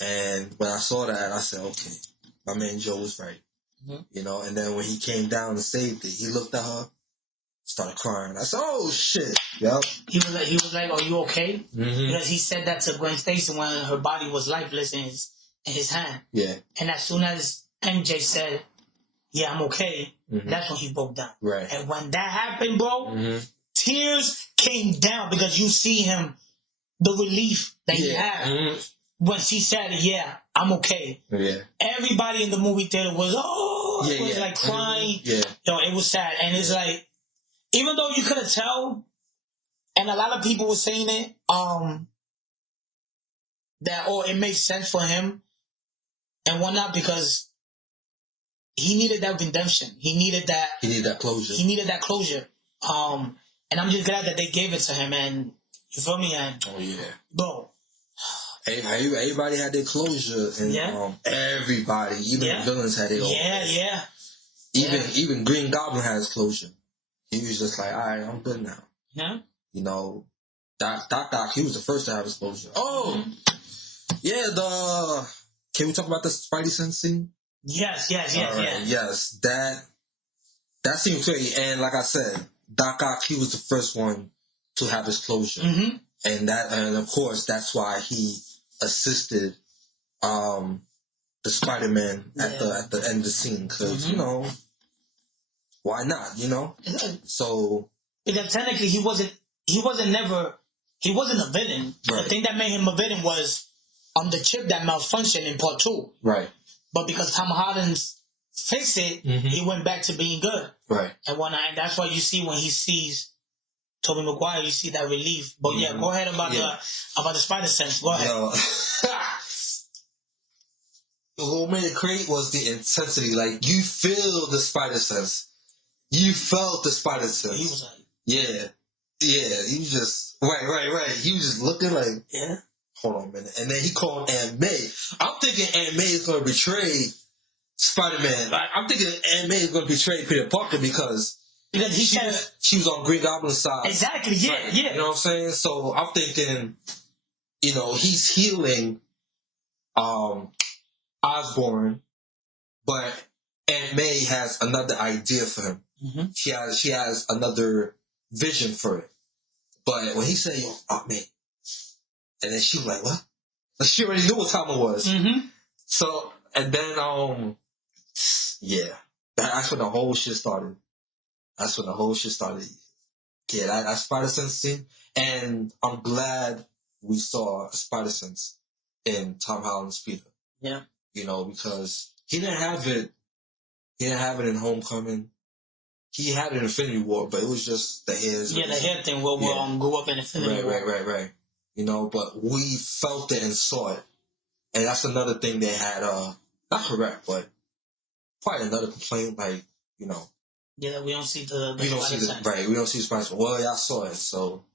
And when I saw that, I said, okay, my man Joe was right. Mm-hmm. And then when he came down and saved it, he looked at her, started crying. I said, oh, shit. Yep. He was like, are you okay? Mm-hmm. Because he said that to Gwen Stacy when her body was lifeless in his hand. Yeah. And as soon as MJ said, yeah, I'm okay, that's when he broke down. Right. And when that happened, bro, tears came down because you see him, the relief that he had. Mm-hmm. When she said, yeah, I'm okay. Yeah. Everybody in the movie theater was, like crying. Yeah. It was sad. And it's like, even though you couldn't tell, and a lot of people were saying it, that, it makes sense for him and whatnot because he needed that redemption. He needed that closure. And I'm just glad that they gave it to him. And you feel me? And, bro. Everybody had their closure, and everybody, even the villains had their own. Even Green Goblin had his closure. He was just like, all right, I'm good now. Yeah. Doc, he was the first to have his closure. Oh, can we talk about the Spidey sense scene? Yes. Yes, that seemed great, and like I said, Doc Ock, he was the first one to have his closure, and of course that's why he assisted the Spider-Man at the end of the scene because why not, so because technically he wasn't a villain. Right. The thing that made him a villain was the chip that malfunctioned in part 2, right? But because Tom Holland fixed it, he went back to being good, right? And that's why you see when he sees Tobey Maguire, you see that relief. But go ahead about the spider sense. Go ahead. What made it great was the intensity. Like, you feel the spider sense. You felt the spider sense. He was like, yeah. He was just right. He was just looking like, hold on a minute. And then he called Aunt May. I'm thinking Aunt May is going to betray Spider-Man. I'm thinking Aunt May is going to betray Peter Parker because she was on Green Goblin's side. Exactly, yeah. You know what I'm saying? So I'm thinking, he's healing Osborn, but Aunt May has another idea for him. Mm-hmm. She has another vision for it. But when he said, Aunt May, and then she was like, what? Like, she already knew what time it was. Mm-hmm. So, and then, that's when the whole shit started. Yeah, that Spider-Sense scene. And I'm glad we saw a Spider-Sense in Tom Holland's Peter. Yeah. Because he didn't have it in Homecoming. He had it in Infinity War, but it was just the hairs. Yeah, the hair thing will grew up in Infinity War. Right. But we felt it and saw it. And that's another thing they had, not correct, but probably another complaint, yeah, that we don't see the we don't see the right. We don't see the spider. Well, y'all saw it, so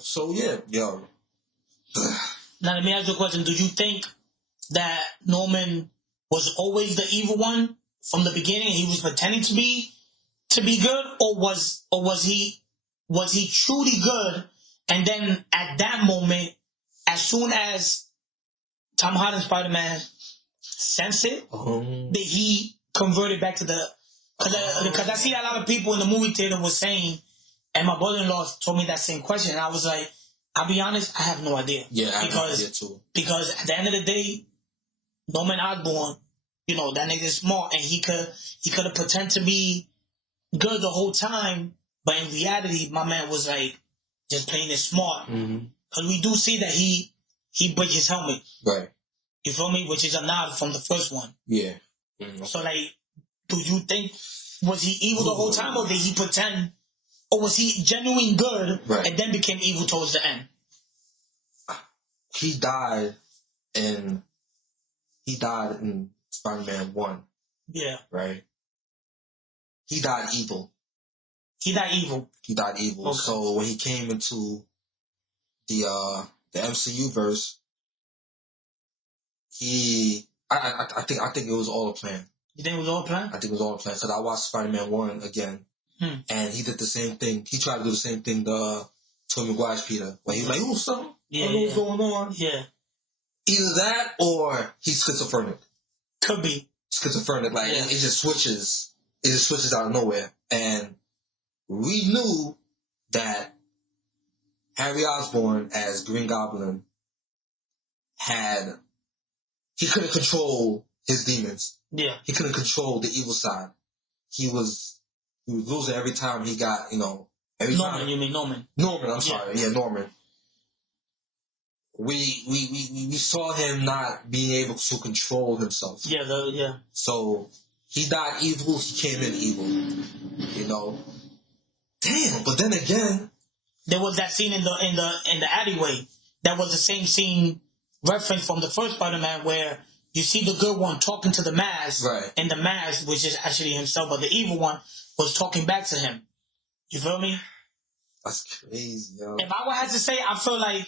So yeah, yo. Now let me ask you a question. Do you think that Norman was always the evil one from the beginning? He was pretending to be good, or was he truly good? And then at that moment, as soon as Tom Holland Spider-Man censored, that he converted back to the... Because I see a lot of people in the movie theater was saying, and my brother-in-law told me that same question, and I was like, I'll be honest, I have no idea. Yeah, I have no idea too. Because at the end of the day, Norman Osborn, you know, that nigga is smart, and he could have pretended to be good the whole time, but in reality, my man was like just playing it smart. Because we do see that he breaks his helmet. Right. You feel me? Which is a nod from the first one. Yeah. So, like, do you think, was he evil the whole time, or did he pretend, or was he genuinely good and then became evil towards the end? He died in Spider-Man 1. Yeah. Right? He died evil. He died evil. Okay. So when he came into the MCU verse, I think it was all a plan. You think it was all a plan? I think it was all a plan. Because I watched Spider-Man 1 again, and he did the same thing. He tried to do the same thing to Tobey Maguire's Peter. When he was like, "Ooh, something. I don't know what's going on." Yeah. Either that or he's schizophrenic. Could be. Schizophrenic. Like, it just switches. It just switches out of nowhere. And we knew that Harry Osborn as Green Goblin he couldn't control his demons. Yeah. He couldn't control the evil side. He was losing every time he got, Norman, you mean Norman? Norman, I'm sorry. Yeah, Norman. We saw him not being able to control himself. Yeah. So he died evil, he came in evil. Damn, but then again, there was that scene in the alleyway. That was the same scene reference from the first Spider-Man where you see the good one talking to the mask, and the mask, which is actually himself, but the evil one was talking back to him. You feel me? That's crazy, yo. If I would have to say, I feel like,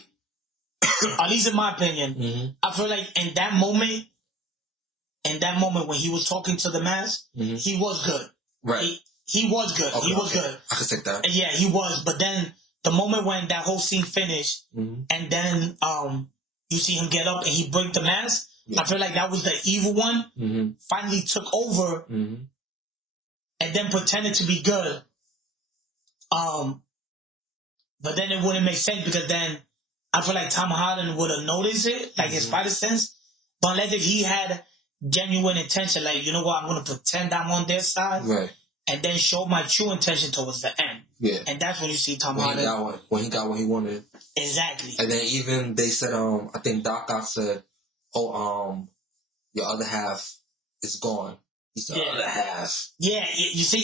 at least in my opinion, I feel like in that moment when he was talking to the mask, he was good. Right. He was good. Okay, he was good. I can take that. Yeah, he was. But then the moment when that whole scene finished, and then you see him get up and he break the mask, I feel like that was the evil one finally took over and then pretended to be good. But then it wouldn't make sense because then I feel like Tom Holland would have noticed it, like his spider sense. But unless if he had genuine intention, like, you know what, I'm going to pretend I'm on their side. Right. And then show my true intention towards the end. Yeah. And that's when you see Tom Holland. When he got what he wanted. Exactly. And then even they said, I think Doc Ock said, your other half is gone. He said, other half. Yeah, you see,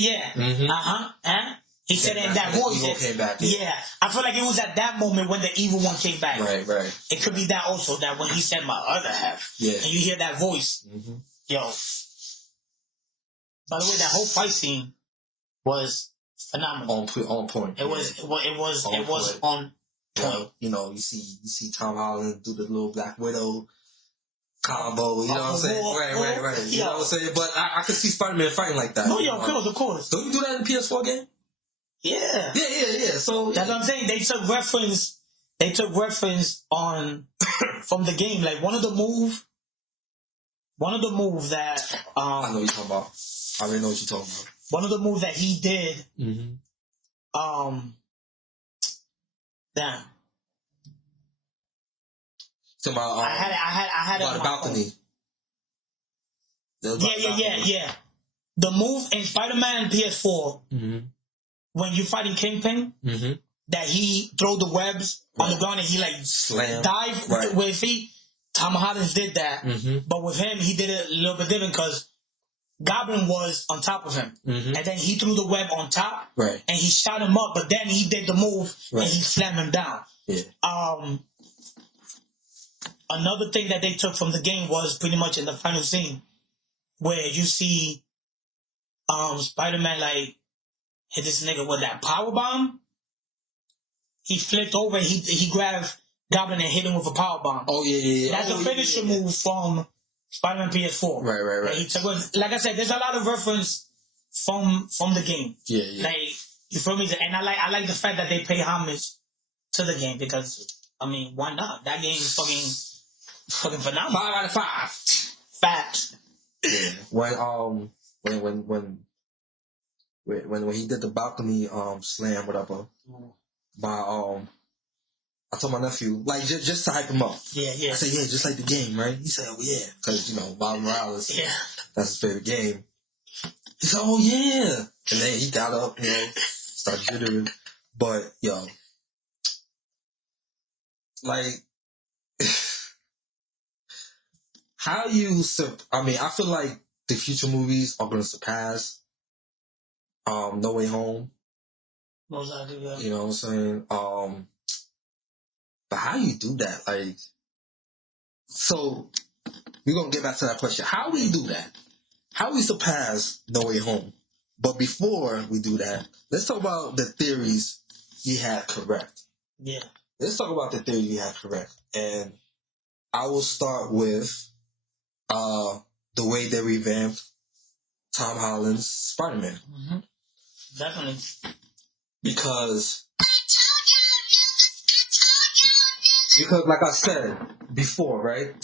He said it in that voice. Evil came back. Yeah. I feel like it was at that moment when the evil one came back. Right. It could be that also, that when he said my other half. Yeah. And you hear that voice. Yo. By the way, that whole fight scene was phenomenal. On point. It was on point. You see Tom Holland do the little Black Widow combo. You know what I'm saying? Right. You know what I'm saying? But I could see Spider-Man fighting like that. Oh yeah, of course. Don't you do that in the PS4 game? Yeah. So that's what I'm saying. They took reference on from the game. Like one of the move that I know what you're talking about. I already know what you're talking about. One of the moves that he did, damn. So I had it on the balcony. Yeah. The move in Spider-Man PS4, when you're fighting Kingpin, that he throw the webs on the ground and he like dive with his feet. Tom Holland did that, but with him he did it a little bit different because Goblin was on top of him, and then he threw the web on top, and he shot him up. But then he did the move and he slammed him down. Yeah. Another thing that they took from the game was pretty much in the final scene where you see Spider-Man like hit this nigga with that power bomb. He flipped over. He grabbed Goblin and hit him with a power bomb. Oh yeah. That's a finisher move from Spider-Man PS4. Right. He took, like I said, there's a lot of reference from the game. Yeah. Like, you feel me? And I like the fact that they pay homage to the game because, I mean, why not? That game is fucking phenomenal. 5 out of 5. Facts. Yeah. When he did the balcony slam, whatever. I told my nephew, like, just to hype him up. Yeah. I said, yeah, just like the game, right? He said, oh yeah, because Miles Morales. Yeah. That's his favorite game. He said, oh yeah, and then he got up, started jittering. But like, how you? I feel like the future movies are gonna surpass No Way Home. Most likely, yeah. You know what I'm saying? But how you do that? Like, so we're gonna get back to that question. How we do that? How we surpass No Way Home? But before we do that, let's talk about the theories he had correct. Yeah. Let's talk about the theory he had correct. And I will start with the way they revamped Tom Holland's Spider-Man. Mm-hmm. Definitely. Because like I said before, right?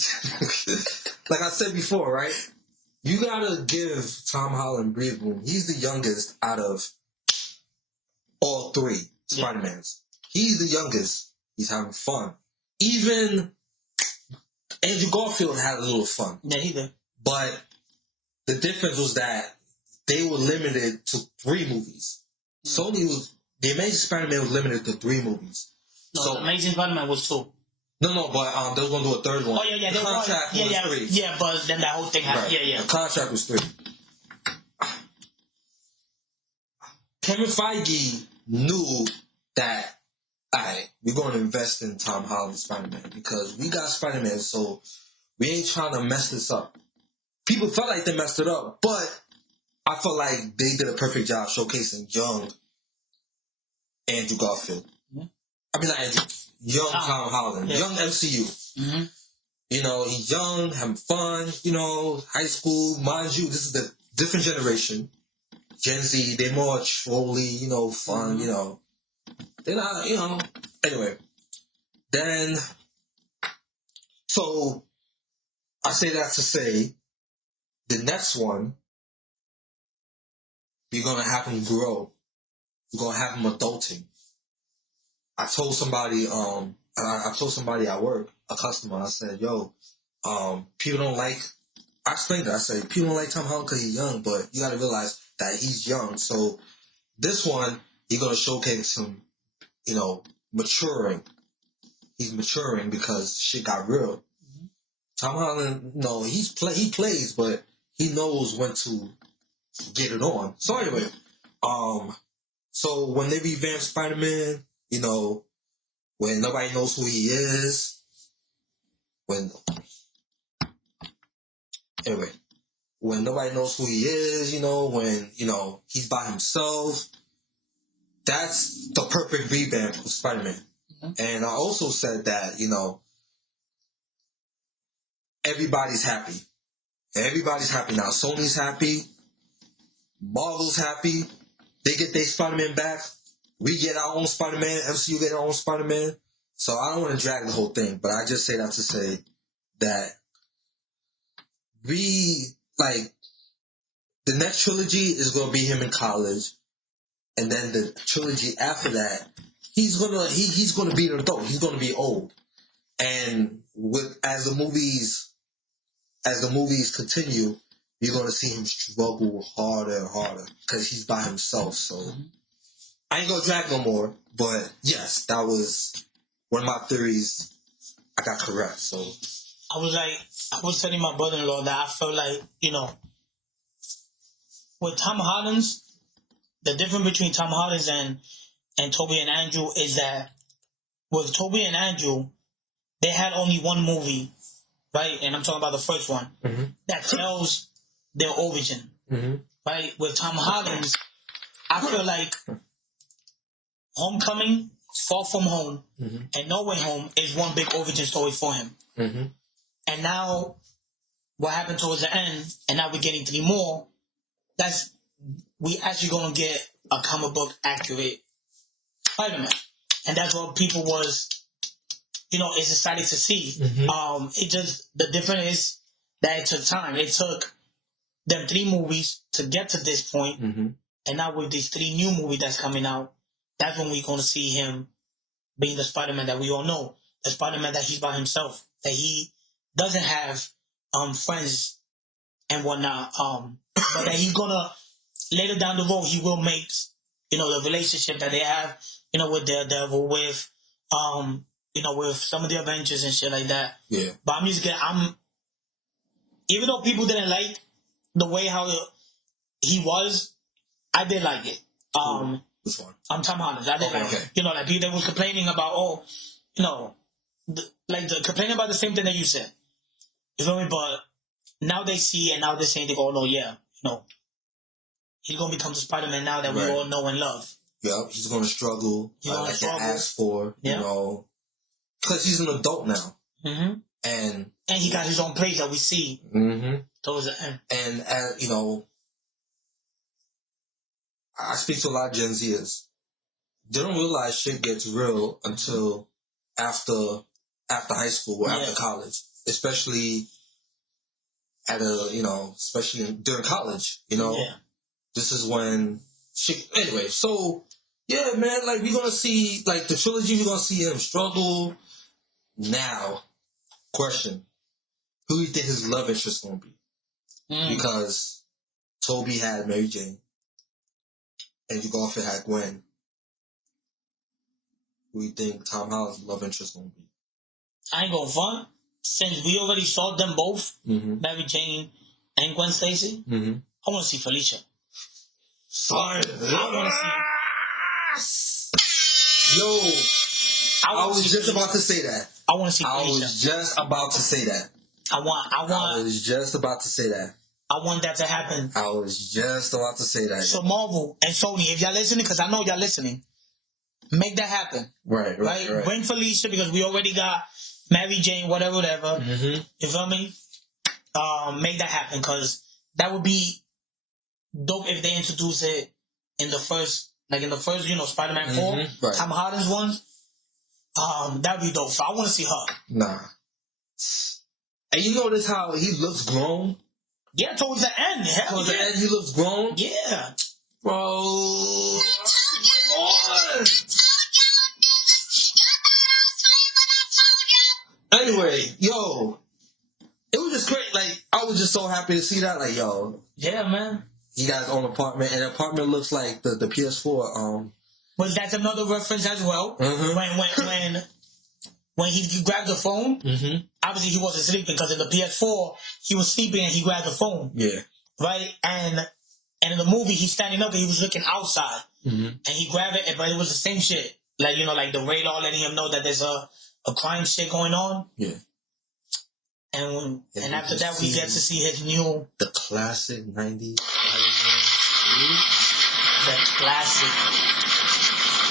You gotta give Tom Holland breathing room. He's the youngest out of all three Spider-Mans. Yeah. He's the youngest. He's having fun. Even Andrew Garfield had a little fun. Yeah, he did. But the difference was that they were limited to 3 movies. The Amazing Spider-Man was limited to 3 movies. No, so, the Amazing Spider-Man was 2. No, but they were going to do a third one. Oh, yeah. The contract was 3. Yeah, but then that whole thing happened. Right. Yeah. The contract was 3. Kevin Feige knew that, alright, we're going to invest in Tom Holland's Spider-Man because we got Spider-Man, so we ain't trying to mess this up. People felt like they messed it up, but I felt like they did a perfect job showcasing young Andrew Garfield. Mm-hmm. I mean, not Andrew, young Tom Holland, young MCU. Mm-hmm. He's young, having fun, high school. Mind you, this is the different generation. Gen Z, they're more trolly, fun, mm-hmm. They're not, Anyway, then, so I say that to say, the next one, you're going to have him grow. You're going to have him adulting. I told somebody at work, a customer, I said, people don't like, I explained it. I said, people don't like Tom Holland because he's young, but you got to realize that he's young. So this one, you're going to showcase him, maturing. He's maturing because shit got real. Mm-hmm. Tom Holland, he plays, but he knows when to get it on. So anyway, so when they revamped Spider-Man, when nobody knows who he is, when nobody knows who he is, when, he's by himself, that's the perfect revamp of Spider-Man. Mm-hmm. And I also said that, everybody's happy. Everybody's happy now. Sony's happy. Marvel's happy. They get their Spider-Man back. We get our own Spider-Man. MCU get our own Spider-Man. So I don't want to drag the whole thing, but I just say that to say that the next trilogy is going to be him in college. And then the trilogy after that, he's gonna be an adult. He's going to be old. And as the movies continue, you're going to see him struggle harder and harder because he's by himself. So I ain't going to drag no more. But yes, that was one of my theories I got correct. So I was telling my brother-in-law that I felt like, with Tom Holland's, the difference between Tom Holland's and Tobey and Andrew is that with Tobey and Andrew, they had only one movie, right? And I'm talking about the first one, mm-hmm. that tells their origin, mm-hmm. right? With Tom Holland's, I feel like Homecoming, Far From Home, mm-hmm. and No Way Home is one big origin story for him. Mm-hmm. And now, what happened towards the end, and now we're getting 3 more, we actually going to get a comic book accurate Spider-Man. And that's what people was, is excited to see. Mm-hmm. The difference is, that it took time. It took them 3 movies to get to this point. And now with these 3 new movies that's coming out, that's when we're going to see him being the Spider-Man that we all know. The Spider-Man that he's by himself. That he doesn't have friends and whatnot. But that he's going to, later down the road, he will make, the relationship that they have, with Daredevil, with, with some of the Avengers and shit like that. Yeah. But even though people didn't like the way how he was, I did like it. This one. I'm Tom Holland. I did like it. Like people that was complaining about, complaining about the same thing that you said. You feel me? But now they see and now they're saying, they go, oh, no, yeah, he's going to become the Spider-Man now that we all know and love. Yep, he's going to struggle. Like he asked for, because he's an adult now. Mm-hmm. And he got his own place that we see towards the end. And, I speak to a lot of Gen Zers. They don't realize shit gets real until after high school or after college. Especially especially during college, Yeah. This is when shit, anyway, so, yeah, man, like, we're gonna see, like, the trilogy, we're gonna see him struggle. Now, question. Who do you think his love interest gonna be? Because Toby had Mary Jane. And Garfield had Gwen. Who do you think Tom Holland's love interest gonna be? I ain't gonna front. Since we already saw them both, Mary Jane and Gwen Stacy, I want to see Felicia. Sorry. I want to see. Yo, I was just about to say that. I want to see Felicia. I was just about to say that. I was just about to say that. I want that to happen. I was just about to say that. So Marvel and Sony, if y'all listening, because I know y'all listening, make that happen. Right. Bring Felicia because we already got Mary Jane, whatever. You feel me? Make that happen because that would be dope if they introduce it in the first, Spider-Man 4, Tom Holland's one. That would be dope. So I want to see her. Nah. And you notice how he looks grown? Yeah, towards the end. Towards the end, he looks grown? Yeah. Bro. Anyway, yo, it was just great. Like, I was just so happy to see that. Like, yo. Yeah, man. He got his own apartment, and the apartment looks like the PS4. Well, that's another reference as well. When he grabbed the phone, obviously he wasn't sleeping because in the PS4 he was sleeping and he grabbed the phone. Yeah. Right, and in the movie he's standing up and he was looking outside, and he grabbed it, but it was the same shit. Like like the radar letting him know that there's a crime shit going on. Yeah. And after that we get to see his new the classic 90s.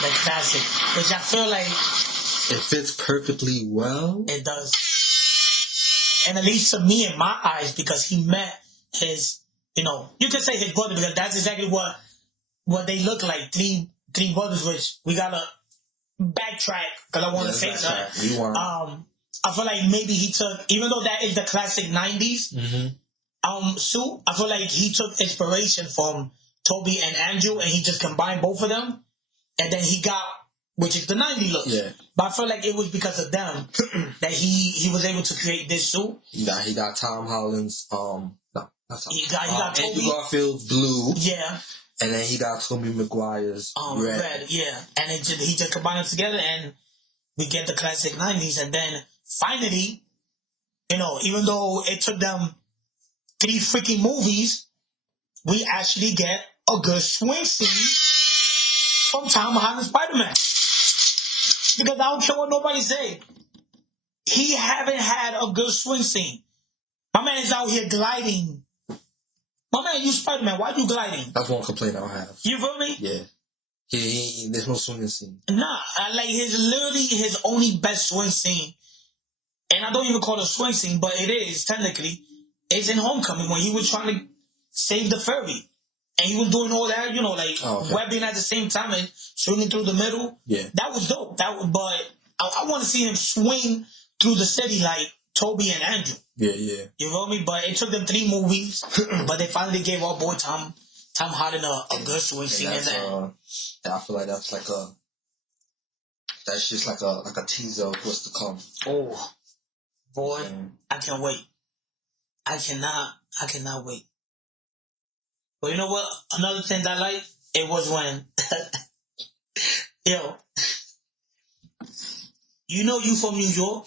The classic, which I feel like it fits perfectly well. It does. And at least to me, in my eyes, because he met his, you can say his brother, because that's exactly what they look like. Three brothers, which we gotta backtrack, because I want to say something. I feel like maybe he took, even though that is the classic 90s suit, I feel like he took inspiration from Toby and Andrew, and he just combined both of them, and then he got, which is the 90s look. Yeah. But I feel like it was because of them that he was able to create this suit. Yeah, he got Tom Holland's, he got Toby. Andrew Garfield's blue. Yeah. And then he got Tobey Maguire's red. Yeah. And he just combined it together and we get the classic 90s. And then finally, even though it took them 3 freaking movies, we actually get a good swing scene from Tom Holland's Spider-Man. Because I don't care what nobody say. He haven't had a good swing scene. My man is out here gliding. My man, you Spider-Man, why you gliding? That's one complaint I'll have. You feel me? Yeah. There's no swinging scene. Nah, literally his only best swing scene, and I don't even call it a swing scene, but it is, technically, is in Homecoming when he was trying to save the furry. And he was doing all that, webbing at the same time and swinging through the middle. Yeah. That was dope. But I want to see him swing through the city like Toby and Andrew. Yeah, yeah. You feel me? But it took them 3 movies, but they finally gave our boy Tom Hardy a good swing scene in that. I feel like that's just like a teaser of what's to come. Oh, boy, I can't wait. I cannot wait. But you know what? Another thing that I like, it was when, yo, you know you from New York,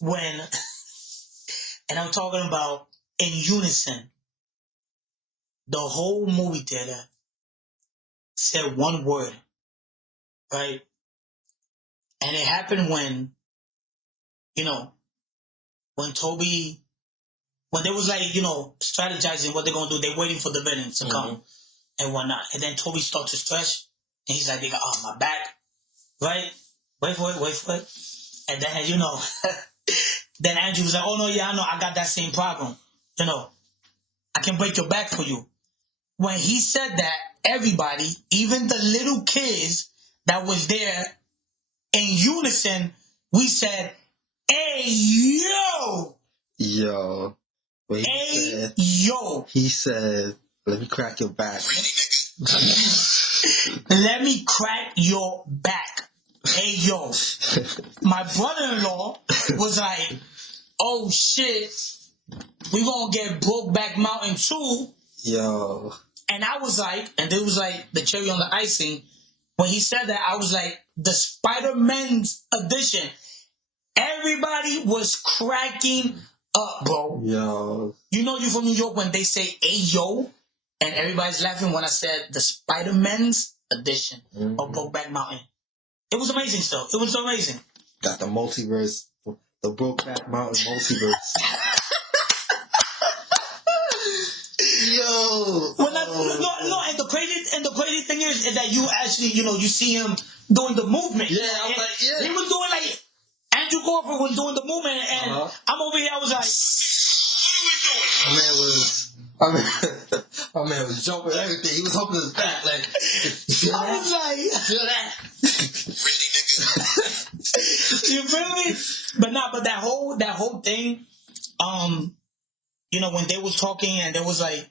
when, and I'm talking about in unison, the whole movie theater said one word, right? And it happened when, you know, when they was like, you know, strategizing what they're going to do, they're waiting for the villain to come and whatnot. And then Toby starts to stretch, and he's like, nigga, my back, right? Wait for it. And then, you know, then Andrew was like, oh, no, yeah, I know, I got that same problem. You know, I can break your back for you. When he said that, everybody, even the little kids that was there, in unison, we said, hey, yo! Yo. He said, let me crack your back. Let me crack your back. Hey, yo. My brother-in-law was like, oh, shit. We gonna get Brokeback Mountain 2. Yo. And I was like, and it was like the cherry on the icing. When he said that, I was like, the Spider-Man's edition. Everybody was cracking up, bro. Yo. You know you from New York when they say, hey, yo. And everybody's laughing when I said the Spider-Man's edition of Brokeback Mountain. It was amazing stuff. It was so amazing. Got the multiverse, the Brokeback Mountain multiverse. Yo. No, and the crazy thing is that you actually, you know, you see him doing the movement. Yeah, I was like, yeah. He was doing like, Andrew Garfield was doing the movement, and I'm over here, I was like, my man was jumping everything. He was humping his back like, I was like, feel that? Really, nigga? You feel me? But that whole thing, you know, when they was talking and there was like,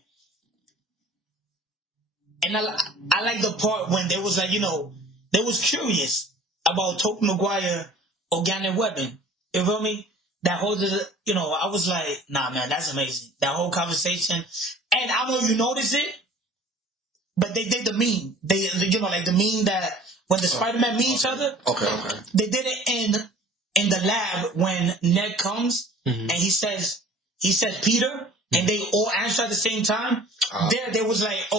and I like the part when they was like, you know, they was curious about Tobey Maguire organic weapon. You feel me? That whole, you know, I was like, nah, man, that's amazing. That whole conversation. And I don't know if you noticed it, but they did the meme. They, you know, like the meme that when the Spider-Man meet each other. Okay. They did it in the lab when Ned comes and he says Peter, and they all answer at the same time. They was like,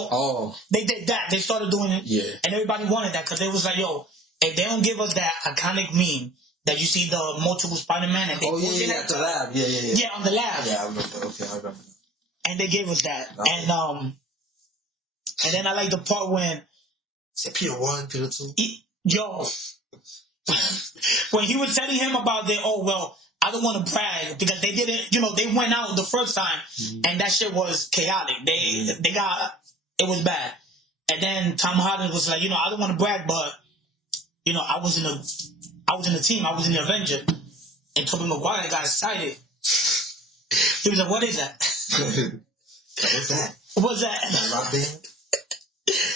they did that. They started doing it. Yeah. And everybody wanted that because they was like, yo, if they don't give us that iconic meme that you see the multiple Spider-Man and they at the lab. Yeah. Yeah, on the lab. Yeah, I remember. Okay, I remember. And they gave us that. And then I like the part when Peter 1, Peter 2. When he was telling him about I don't want to brag because they didn't, you know, they went out the first time and that shit was chaotic. They got, it was bad. And then Tom Holland was like, you know, I don't want to brag, but, you know, I was in the team, I was in the Avenger. And Tobey Maguire got excited. He was like, what is that? What's that? What's that? Rock band?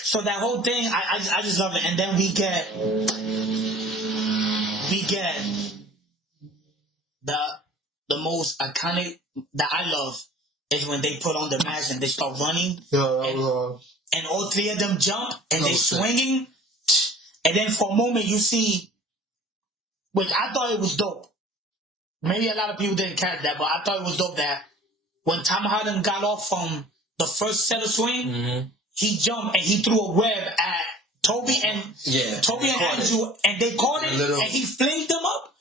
So that whole thing, I just love it. And then we get the most iconic that I love is when they put on the mask and they start running. And all 3 of them jump and they swinging. And then for a moment you see, which I thought it was dope. Maybe a lot of people didn't catch that, but I thought it was dope that when Tom Holland got off from the first set of swing, he jumped and he threw a web at Toby and Andrew, and they caught it, and he flamed them up.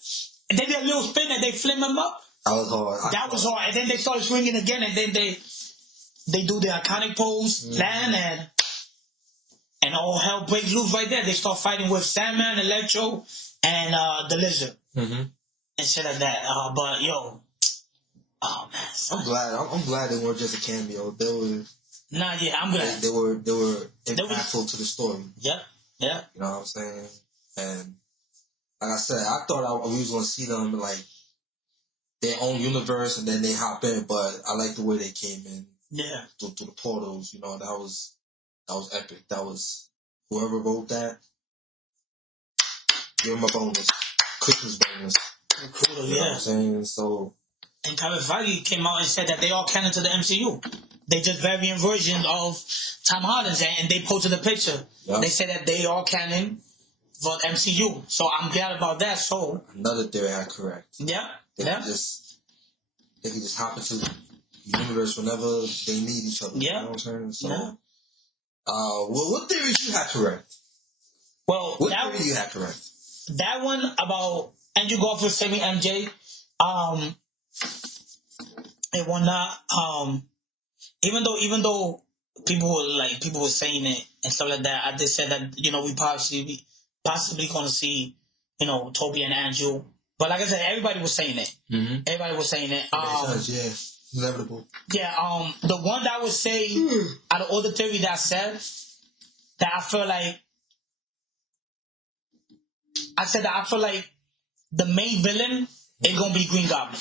And they did a little spin and they flamed him up. That was hard. That was hard. And then they started swinging again, and then they do the iconic pose, land, and all hell breaks loose right there. They start fighting with Sandman, Electro, and the Lizard. And shit like that. But yo, oh man, son. I'm glad they weren't just a cameo. They were. Nah, yeah, I'm glad. They were impactful to the story. Yeah. You know what I'm saying? And like I said, I thought we was gonna see them like their own universe, and then they hop in. But I like the way they came in. Yeah. Through the portals, that was epic. That was whoever wrote that. Give him a bonus, Christmas bonus. Cool, You know what I'm saying? So. And Kevin Feige came out and said that they all canon to the MCU. They just varying versions of Tom Holland's, and they posted a picture. Yep. They said that they all canon for the MCU. So I'm glad about that. So another theory I correct. Yeah. They can just hop into the universe whenever they need each other. Yeah. You know what I'm saying? So, well, what theories you had correct? Well, what theory you had correct? That one about Andrew Garfield saving MJ. It will not. Even though people were saying it and stuff like that, I did say that we possibly gonna see Toby and Andrew. But like I said, everybody was saying it. Mm-hmm. Everybody was saying it. Yeah, inevitable. Yeah. The one that I would say out of all the theory that I said, that I feel like the main villain is gonna be Green Goblin.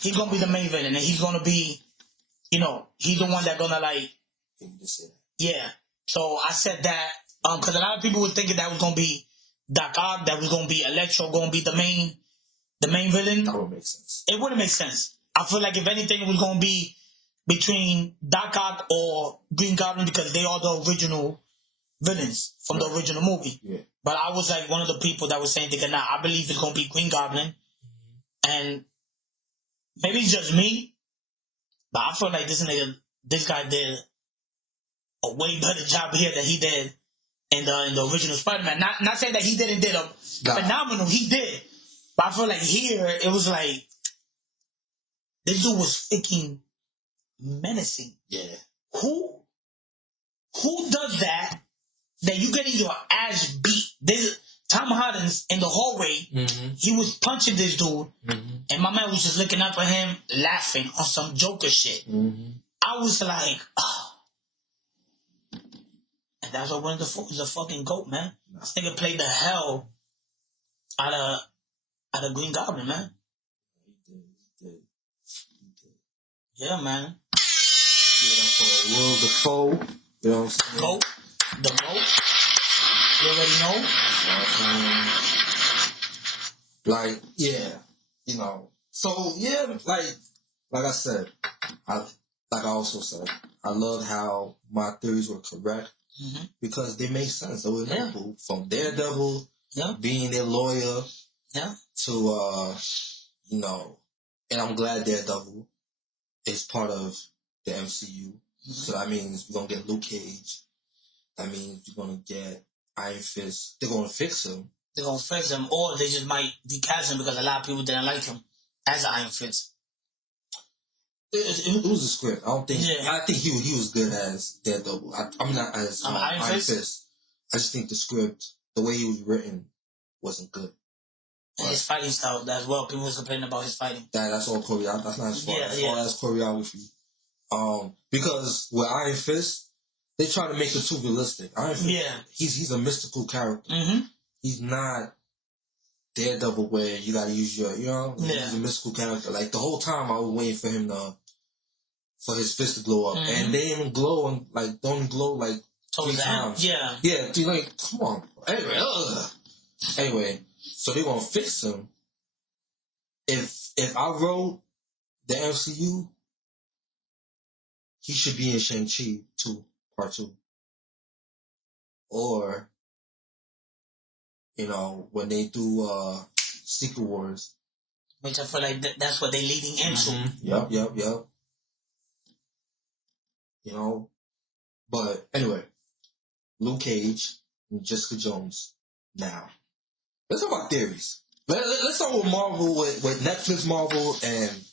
He's gonna be the main villain, and he's gonna be, he's the one that's gonna yeah. So I said that because a lot of people were thinking that was gonna be Doc Ock, that was gonna be Electro, gonna be the main villain. That would make sense. It wouldn't make sense. I feel like if anything, it was gonna be between Doc Ock or Green Goblin because they are the original villains from the original movie. Yeah. But I was like one of the people that was saying, I believe it's gonna be Green Goblin, and maybe it's just me, but I feel like this guy did a way better job here than he did in the original Spider-Man. Not saying that he did a phenomenal. He did, but I feel like here it was like this dude was freaking menacing. Yeah. Who does that? That you getting your ass beat? Tom Holland's in the hallway. Mm-hmm. He was punching this dude, and my man was just looking up at him, laughing on some Joker shit. Mm-hmm. I was like, oh. And that's what Winter is a fucking goat, man. This nigga played the hell out of Green Goblin, man. He did. Yeah, man. Will Dafoe, you know what I'm saying? Goat. The goat. You already know? So, yeah, like I said, I also said, I love how my theories were correct because they make sense. They were inevitable. From Daredevil being their lawyer to, and I'm glad Daredevil is part of the MCU. So that means we're going to get Luke Cage. That means we're going to get Iron Fist. They're going to fix him. They're going to fix him, or they just might decast him because a lot of people didn't like him as Iron Fist. It was a script. I don't think. Yeah. I think he was good as Daredevil. I'm not as Iron Fist. I just think the script, the way he was written, wasn't good. And his fighting style as well. People was complaining about his fighting. That's all choreography. That's not his fault. That's choreography. Because with Iron Fist, they try to make it too realistic. Iron Fist, he's a mystical character. Mm-hmm. He's not Daredevil where you gotta use he's a mystical character. Like the whole time I was waiting for him for his fist to glow up. And they didn't even glow and don't glow like 3 times. Yeah. Yeah, dude, like, come on. Anyway, so they're gonna fix him. If I wrote the MCU, he should be in Shang-Chi 2, Part 2. Or, when they do Secret Wars. Which I feel like that's what they're leading into. Mm-hmm. Yep. But anyway, Luke Cage and Jessica Jones. Now, let's talk about theories. Let's start with Marvel, with Netflix Marvel and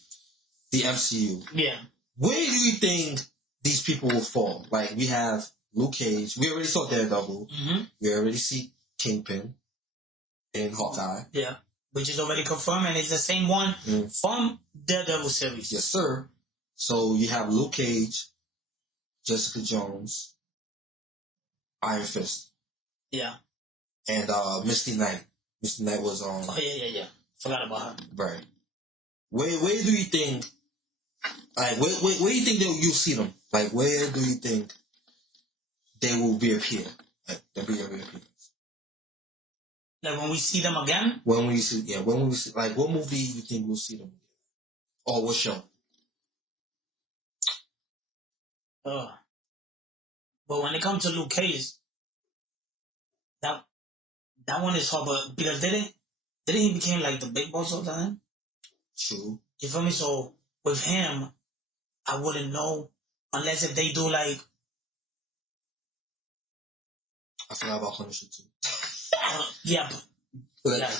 the MCU. Yeah. Where do you think these people will fall? Like, we have Luke Cage. We already saw Daredevil. Mm-hmm. We already see Kingpin in Hawkeye. Yeah. Which is already confirmed, and it's the same one from Daredevil series. Yes, sir. So you have Luke Cage, Jessica Jones, Iron Fist. Yeah. And Misty Knight. Misty Knight was on... Oh, yeah. Forgot about her. Right. Where do you think? Like, where do you think you'll see them? Like, where do you think they will reappear? Like, they'll reappear. Like when we see them again? When we see, like, what movie you think we'll see them? Or what show? But when it comes to Luke Cage, that one is hard, but because didn't he became like the big boss all the time? True. You feel me? So with him, I wouldn't know unless if they do like. I forgot about Punisher too. Yeah. Yeah.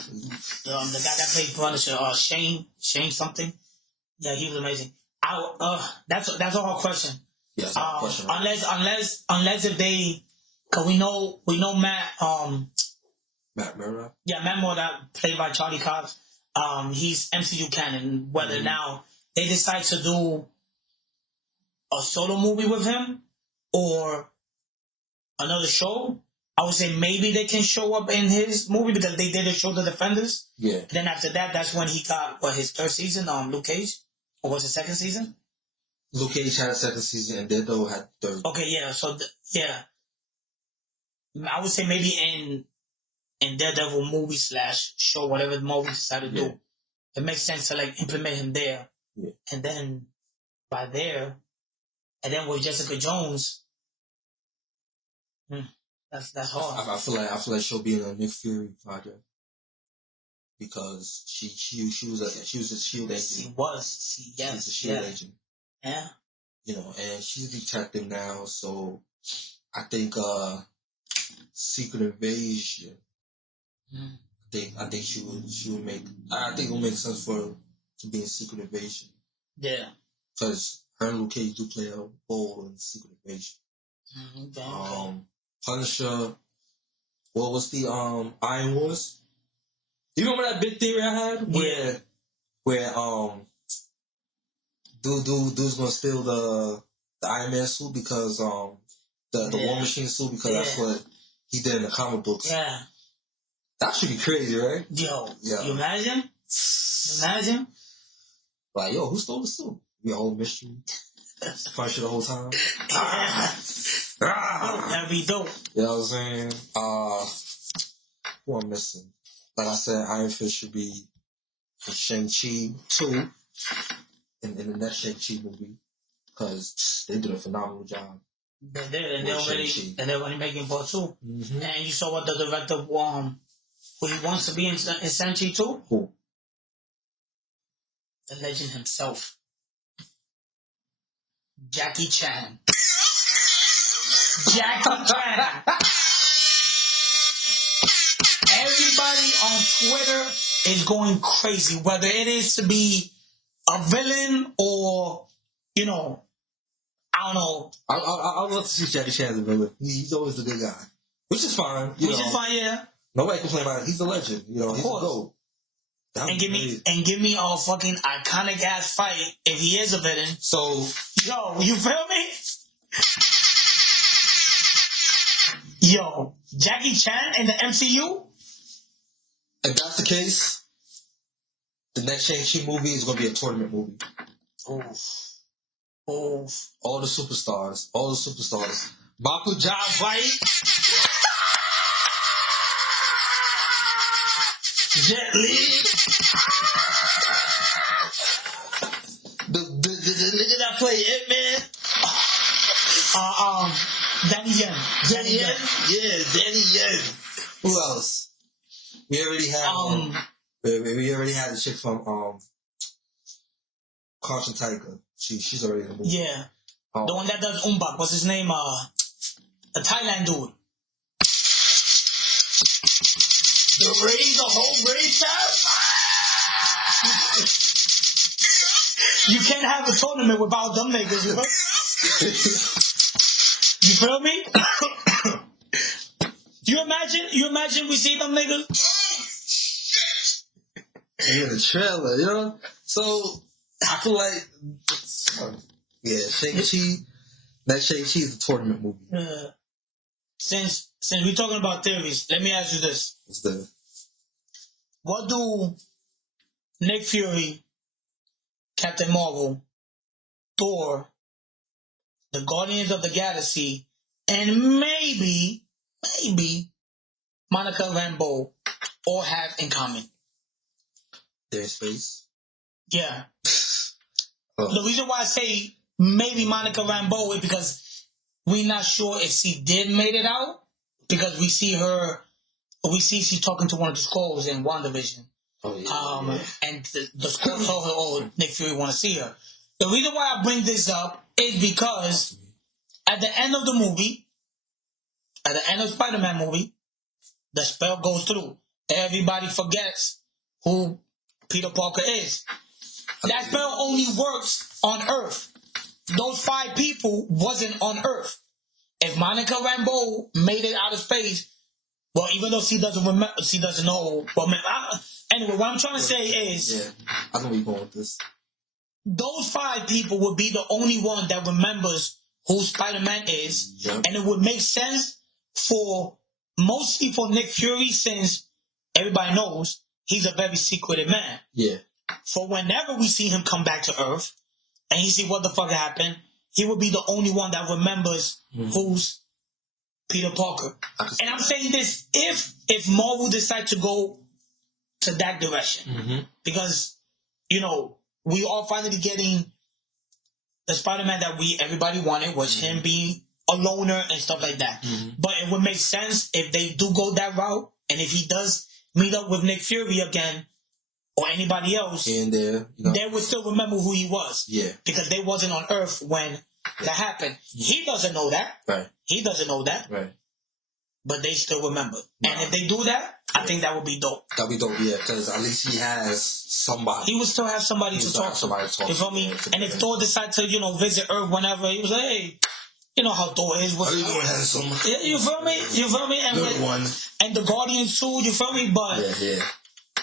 The guy that played Punisher, Shane something. Yeah, he was amazing. That's a hard question. Yeah, that's a hard question. Right? Unless if they, cause we know Matt Matt Murdock. Yeah, Matt Murdock played by Charlie Cox. He's MCU canon. Whether now they decide to do a solo movie with him or another show, I would say maybe they can show up in his movie because they did a show, The Defenders. Yeah. And then after that, that's when he got his third season, Luke Cage, or was it second season? Luke Cage had a second season, and Daredevil had third. Okay, yeah. So I would say maybe in Daredevil movie / show, whatever the movie decided to do, it makes sense to like implement him there, and then by there, and then with Jessica Jones. That's hard. I feel like she'll be in a Nick Fury project because she was a shield agent. She was. Yes. She's a shield agent. Yeah. You know, and she's a detective now, so I think Secret Invasion. I think she would make. I think it would make sense for her to be in Secret Invasion. Yeah. Because her and Luke Cage do play a role in Secret Invasion. Okay. Punisher. What was the Iron Wars? You remember that big theory I had where dude's gonna steal the Iron Man suit because the War Machine suit because that's what he did in the comic books. Yeah. That should be crazy, right? Yo. You imagine? Imagine? Like, yo, who stole the suit? Be a whole mystery. Punisher the whole time. That'd be dope. You know what I'm saying? Who I'm missing? Like I said, Iron Fist should be in Shang-Chi 2 in the next Shang-Chi movie because they did a phenomenal job. They did, and they're already making part 2. Mm-hmm. And you saw what the director who he wants to be in Shang-Chi 2? Who? The legend himself. Jackie Chan. Jackie Chan. Everybody on Twitter is going crazy, whether it is to be a villain or, I don't know. I would love to see Jackie Chan as a villain. He's always a good guy, which is fine. Which is fine, yeah. Nobody complain about it. He's a legend. He's a GOAT. And give me a fucking iconic ass fight if he is a villain. So, yo, you feel me? Yo, Jackie Chan in the MCU? If that's the case, the next Shang-Chi movie is going to be a tournament movie. Oof. All the superstars. Michael John White. Jet Li. The nigga that played It Man. Danny Yen. Yeah, Danny Yen. Who else? We already had we already had the chick from Caution Tiger. She's already in the movie. Yeah. The one that does Umbak. What's his name? The Thailand dude. The whole race cast? You can't have a tournament without them niggas, you know? You feel me? You imagine we see them niggas? In the trailer, So, I feel like, Shang-Chi, that Shang-Chi is a tournament movie. Since we're talking about theories, let me ask you this. What's the... What do Nick Fury Captain Marvel, Thor, the Guardians of the Galaxy, and maybe Monica Rambeau all have in common. They're in space. Yeah. The reason why I say maybe Monica Rambeau is because we're not sure if she did made it out, because we see she's talking to one of the Skrulls in WandaVision. Oh, yeah. And the Skrull told her, oh, Nick Fury want to see her. The reason why I bring this up is because at the end of the movie, at the end of Spider-Man movie, the spell goes through. Everybody forgets who Peter Parker is. That spell only works on Earth. Those 5 people wasn't on Earth. If Monica Rambeau made it out of space, well, even though she doesn't remember, she doesn't know. Well, anyway, what I'm trying to say is, yeah, I know where you're going with this. Those 5 people would be the only one that remembers who Spider-Man is, and it would make sense for mostly for Nick Fury, since everybody knows he's a very secretive man. Yeah. For whenever we see him come back to Earth and he see what the fuck happened, he would be the only one that remembers who's Peter Parker. And I'm saying this if Marvel decide to go to that direction, because we are finally getting the Spider-Man that everybody wanted, was him being a loner and stuff like that. But it would make sense if they do go that route, and if he does meet up with Nick Fury again or anybody else, and they would still remember who he was. Yeah. Because they wasn't on Earth when that happened. He doesn't know that. Right. He doesn't know that. Right. But they still remember. And if they do that, I think that would be dope. That'd be dope, yeah, because at least he has somebody. He would still have somebody to talk to. You feel me? And if Thor decided to, visit Earth whenever, he was like, hey, you know how Thor is. Are you handsome? Yeah, you feel me? You feel me? And good one. And the Guardians too, you feel me? But yeah.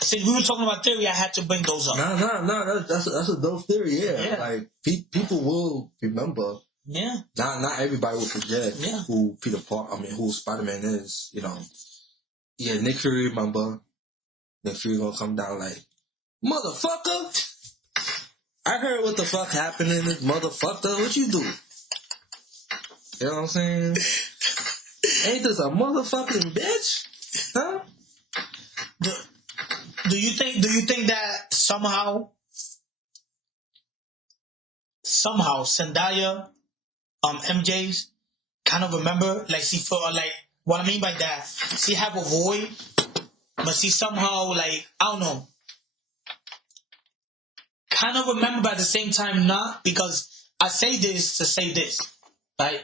Since we were talking about theory, I had to bring those up. No, that's a dope theory, yeah. Like, people will remember. Yeah. Not everybody will forget who Peter Parker, who Spider-Man is, Yeah, Nick Fury, remember. Nick Fury gonna come down like, motherfucker! I heard what the fuck happened in this motherfucker. What you do? You know what I'm saying? Ain't this a motherfucking bitch? Huh? Do you think that somehow Zendaya, MJ's kind of remember, like she felt like, what I mean by that, she have a void, but she somehow, like, I don't know, kind of remember, but at the same time not, because I say this to say this, right?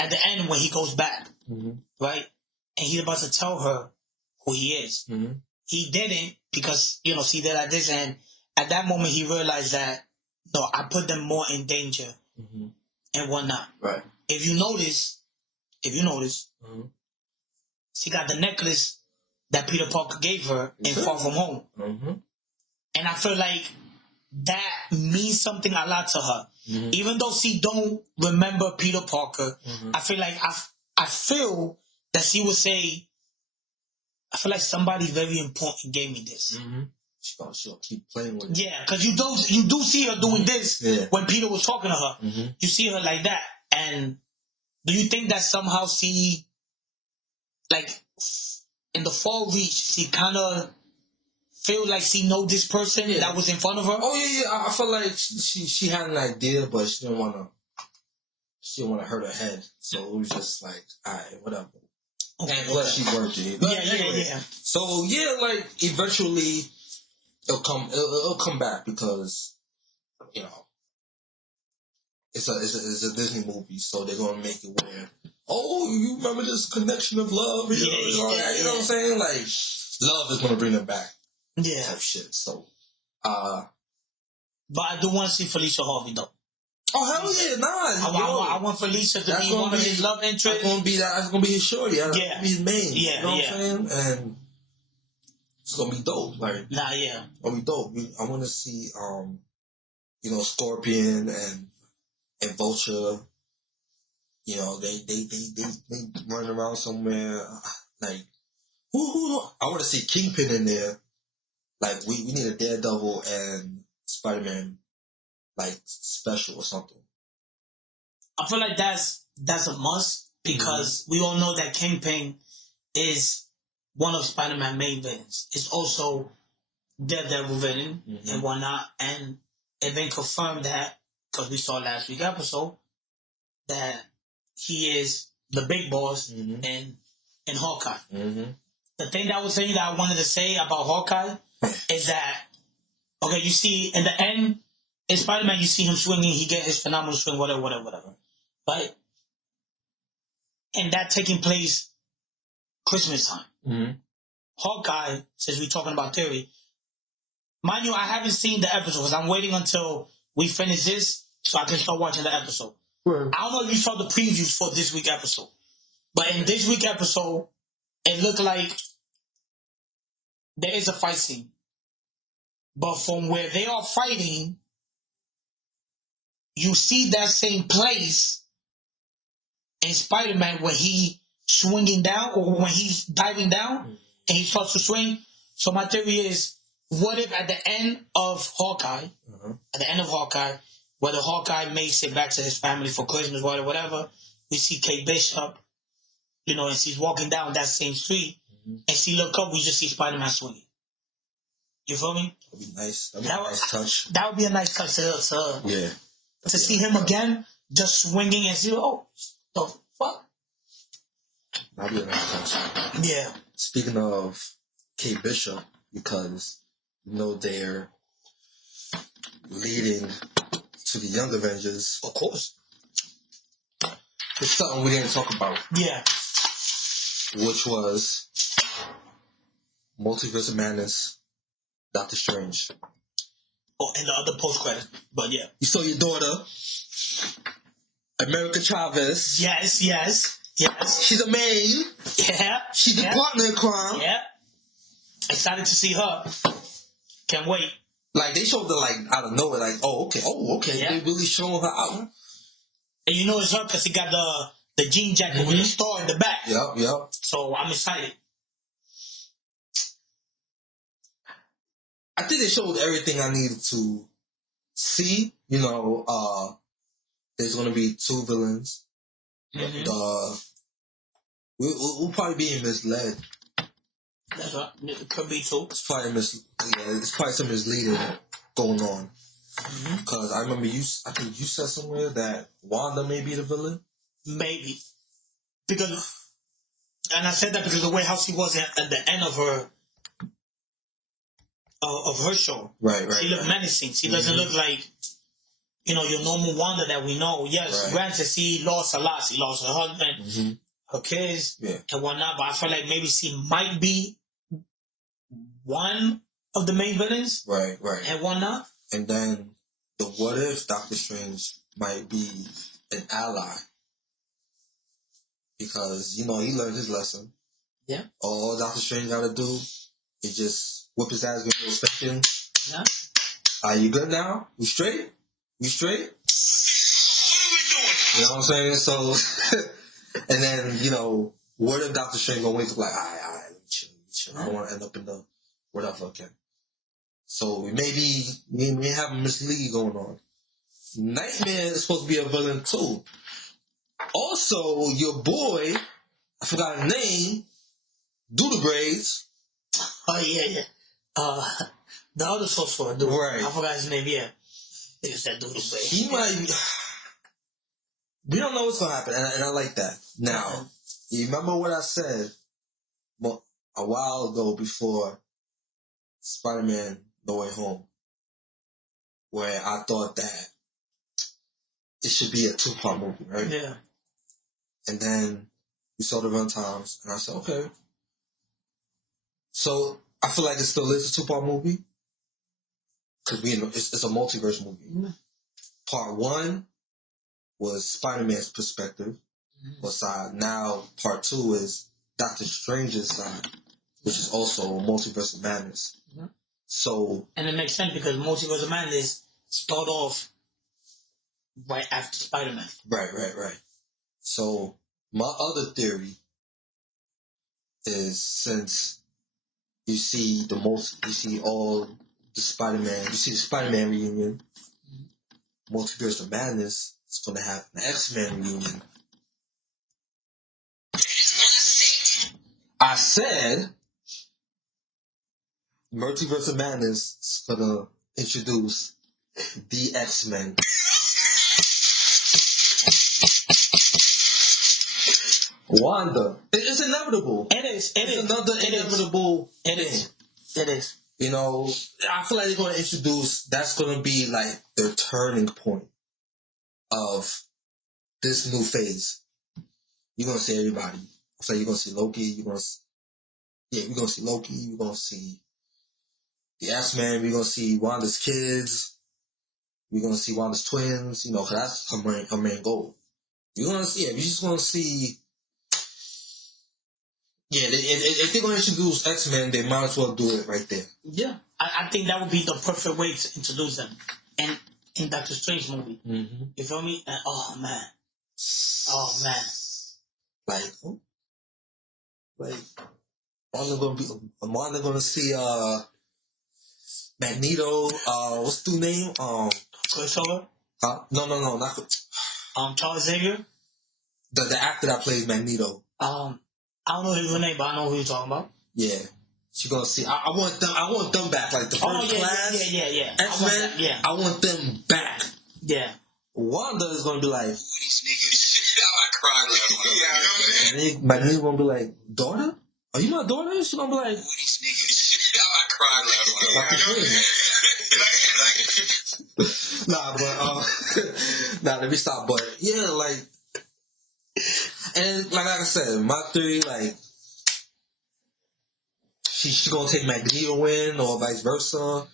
At the end when he goes back, right? And he's about to tell her who he is. He didn't, because, she did like this, and at that moment he realized that, no, I put them more in danger and whatnot. Right. If you notice, she got the necklace that Peter Parker gave her in Far From Home. And I feel like that means something a lot to her. Even though she don't remember Peter Parker, I feel like I feel that she would say, I feel like somebody very important gave me this. She'll keep playing with it. Yeah, because you do see her doing this when Peter was talking to her. You see her like that. And do you think that somehow she, like, in the fall reach, she kind of feel like she know this person that was in front of her? Oh, yeah. I feel like she had an idea, but she didn't want to hurt her head. So it was just like, all right, whatever. Okay, and plus she worked it. But anyway, so yeah, like eventually it'll come back because it's a Disney movie, so they're gonna make it where you remember this connection of love, you know what I'm saying? Like love is gonna bring them back. Yeah. Type shit. So but I do want to see Felicia Harvey though. Oh hell yeah, I want Felicia to be one of his love interests. That's gonna be his shorty. That's gonna be his main. Yeah, you know what I'm saying? And it's gonna be dope. Like it's gonna be dope. I want to see Scorpion and Vulture. They run around somewhere. Like who? I want to see Kingpin in there. Like we need a Daredevil and Spider-Man like special or something. I feel like that's a must because we all know that Kingpin is one of Spider-Man's main villains. It's also Daredevil villain and whatnot, and it been confirmed that because we saw last week's episode that he is the big boss in Hawkeye. The thing that I was saying that I wanted to say about Hawkeye is that okay, you see in the end in Spider-Man, you see him swinging, he get his phenomenal swing, whatever. But and that taking place Christmas time. Hawkeye, since we're talking about theory, mind you, I haven't seen the episode because I'm waiting until we finish this so I can start watching the episode. Right. I don't know if you saw the previews for this week's episode, but in this week's episode, it looked like there is a fight scene. But from where they are fighting, you see that same place in Spider-Man when he swinging down or when he's diving down and he starts to swing. So my theory is, what if at the end of Hawkeye, whether Hawkeye makes it back to his family for Christmas, whatever, we see Kate Bishop, and she's walking down that same street, and she look up, we just see Spider-Man swinging. You feel me? That'd be nice. That'd be a nice touch. That would be a nice touch to see him again, just swinging and see, oh, the fuck? That'd be a nice touch. Yeah. Speaking of Kate Bishop, because they're leading to the Young Avengers. Of course. There's something we didn't talk about. Yeah. Which was Multiverse of Madness, Doctor Strange. Oh, and the other post-credit. But yeah. You saw your daughter, America Chavez. Yes. She's a main. Yeah. She's a partner in crime. Yeah. Excited to see her. Can't wait. Like, they showed her, like, out of nowhere, like, okay. Yeah. They really showing her out. And it's her because he got the jean jacket with the star in the back. Yep. So I'm excited. I think they showed everything I needed to see. There's going to be two villains. We'll probably be misled. That's right. It could be two. It's probably some misleading going on. Because I remember I think you said somewhere that Wanda may be the villain. Maybe. And I said that because of the way how she was at the end of her show. Right. She looked menacing. She doesn't look like, your normal Wanda that we know. Yes, granted, she lost a lot. She lost her husband, her kids, and whatnot. But I feel like maybe she might be one of the main villains. Right. And whatnot. And then the what if Doctor Strange might be an ally. Because, he learned his lesson. Yeah. All Doctor Strange got to do is just whip his ass, give him a spanking. Yeah. Are you good now? You straight? What are we doing? You know what I'm saying? So, and then, what if Doctor Strange gonna wake up like, all right, let me chill. I don't want to end up in the whatever again. So, we may have a mislead going on. Nightmare is supposed to be a villain too. Also, your boy, I forgot his name, Doodle Braids. Oh, yeah. The other source for it, dude. Right. I forgot his name, yeah. It's that Doodle Braids. He might... We don't know what's going to happen, and I like that. Now, you remember what I said a while ago before Spider-Man No Way Home, where I thought that it should be a 2-part movie, right? Yeah. And then we saw the runtimes, and I said, okay. So I feel like it still is a 2-part movie, because it's a multiverse movie. Mm-hmm. Part 1 was Spider-Man's perspective, side. Now part 2 is Doctor Strange's side, which is also Multiverse of Madness. Mm-hmm. So, and it makes sense because Multiverse of Madness start off right after Spider-Man. Right. So my other theory is, since you see all the Spider-Man. You see the Spider-Man reunion. Multiverse of Madness is going to have an X-Men reunion. I said Multiverse of Madness is going to introduce the X-Men. Wanda. It's inevitable. It is. It's another inevitable thing. It is. You know, I feel like they're going to introduce, that's going to be like the turning point of this new phase. You're going to see everybody. So you're going to see Loki, we're going to see Loki, we're going to see the X-Men, we're going to see Wanda's kids, we're going to see Wanda's twins, you know, because that's her main goal. You're going to see it. You're just going to see, yeah, if they're going to introduce X-Men, they might as well do it right there. Yeah. I think that would be the perfect way to introduce them. And in Doctor Strange movie. Mm-hmm. You feel me? And, oh, man. Like Wanda gonna see Magneto, what's the name? Quicksilver? No, not Charles Xavier? The actor that plays Magneto. I don't know his name, but I know who you're talking about. Yeah. She's gonna see. I want them back, like the first class. Yeah. X-Men. I want them back. Yeah. Wanda is gonna be like, these niggas. I cried like Magneto gonna be like, daughter? Are you my daughter? She's gonna be like, these niggas. I cried let me stop. But yeah, like, and like I said, my theory, like, she gonna take Magneto in or vice versa.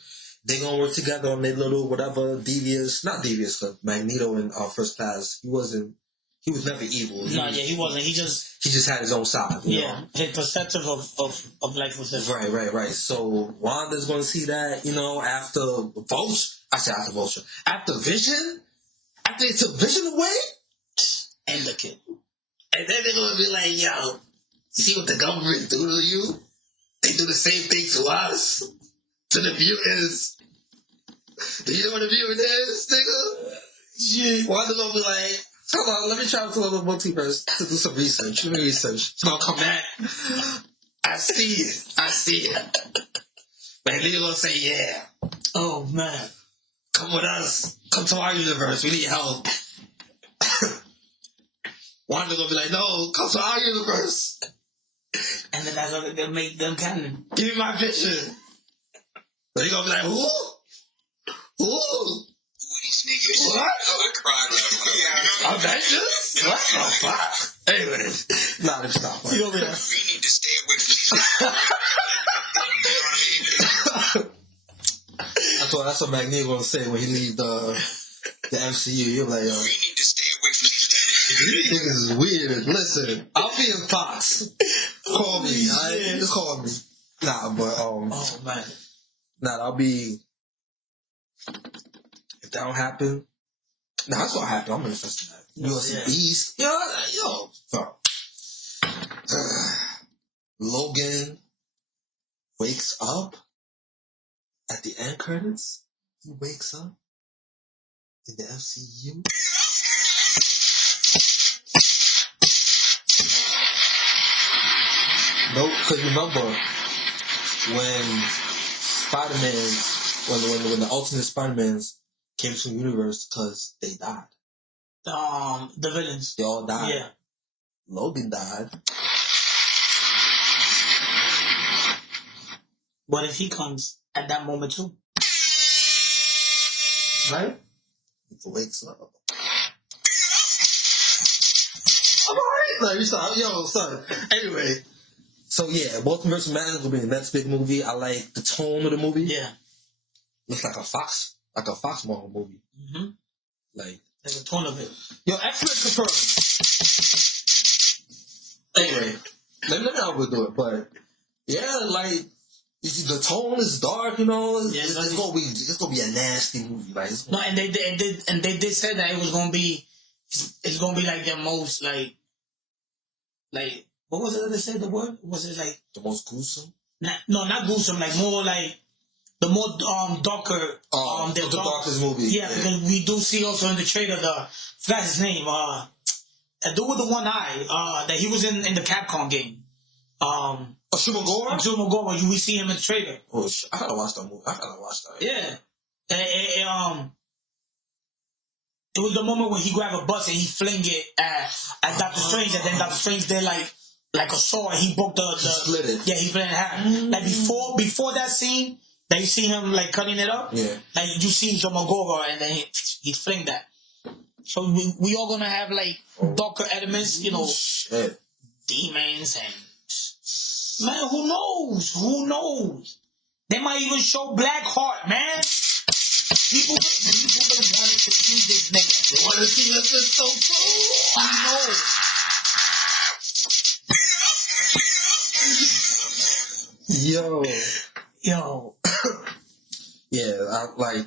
They gonna work together on their little whatever not devious, because Magneto in First Class, he was never evil. He wasn't. He just had his own side. You know? His perspective of life was different. Right. So Wanda's gonna see that, you know, after Vulture. I said after Vulture. After Vision? After they took Vision away? And the kid. And then they're gonna be like, yo, see what the government do to you? They do the same thing to us. To the mutants. Do you know what a mutant is, nigga? Yeah. Wanda gonna be like, hold on, let me travel to the multiverse to do some research. Let me research. She's gonna come back. I see it. But Leo gonna say, yeah. Oh, man. Come with us. Come to our universe. We need help. Wanda gonna be like, no, come to our universe. And then that's what they'll make them canon. Give me my vision. But he gonna be like, who? these niggas. What? I cried Avengers? What the fuck? Anyways, let me stop. You know what I mean? We need to stay away from these niggas. That's what Magneto gonna say when he leave the MCU. He'll be like, yo, We need to stay away from these these niggas is weird. Listen, I'll be in Fox. Call me, alright? Just call me. Nah, but Oh, man. I'll be. If that don't happen, that's what happened. I'm interested in that. You gonna see Beast? Yo, bro. Logan wakes up at the end credits. He wakes up in the MCU. Nope, because remember when when the alternate Spider-Mans came to the universe because they died. The villains. They all died. Yeah. Logan died. What if he comes at that moment too? Right? He wakes up. I'm alright. Like, you stop. Yo, son. Anyway. So yeah, Multiverse of Madness will be the next big movie. I like the tone of the movie. Yeah. Looks like a Fox Marvel movie. Mm-hmm. Like the tone of it. Yo, X-Men confirmed. Anyway, let me know how we'll do it. But yeah, like the tone is dark, you know. Yeah, it's gonna be a nasty movie. Like and they did say that it's gonna be like their most like what was it they said the word? Was it like the most gruesome? Not gruesome, like more like the more darker the darkest movie. Yeah, because we do see also in the trailer that's his name, that dude with the one eye, that he was in the Capcom game. Shumagora, we see him in the trailer. Oh shit, I gotta watch that movie. Yeah. It was the moment when he grabbed a bus and he fling it at Doctor Strange, and then Doctor Strange did like a sword. He broke the split it. Yeah, he split it in half. Like before that scene, that you see him like cutting it up. Yeah. Like you see Zomagora and then he fling that. So we all gonna have like darker elements, you know, demons and man, who knows? Who knows? They might even show Blackheart, man. People been wanting to see this nigga. They want to see this is so Yo. cool. Yo. Yeah, like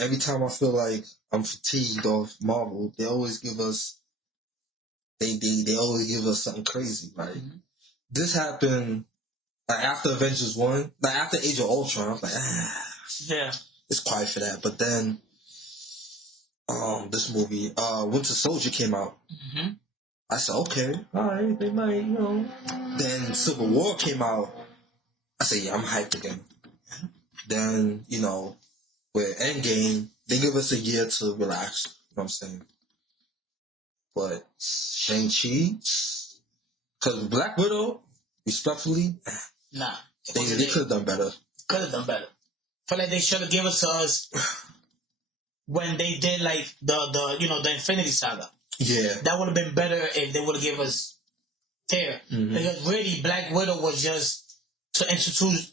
every time I feel like I'm fatigued of Marvel, they always give us they always give us something crazy. Like this happened like after Avengers 1, like after Age of Ultron, I was like, yeah, it's quiet for that. But then this movie, Winter Soldier came out. I said, okay, alright, they might, you know. Then Civil War came out. I said, yeah, I'm hyped again. Then, you know, with Endgame, they give us a year to relax. You know what I'm saying? But Shang-Chi, because Black Widow, respectfully, nah, they could have done better. Could have done better. Feel like they should have given it to us when they did like the Infinity Saga. Yeah, that would have been better if they would have given us there. Because really, Black Widow was just to introduce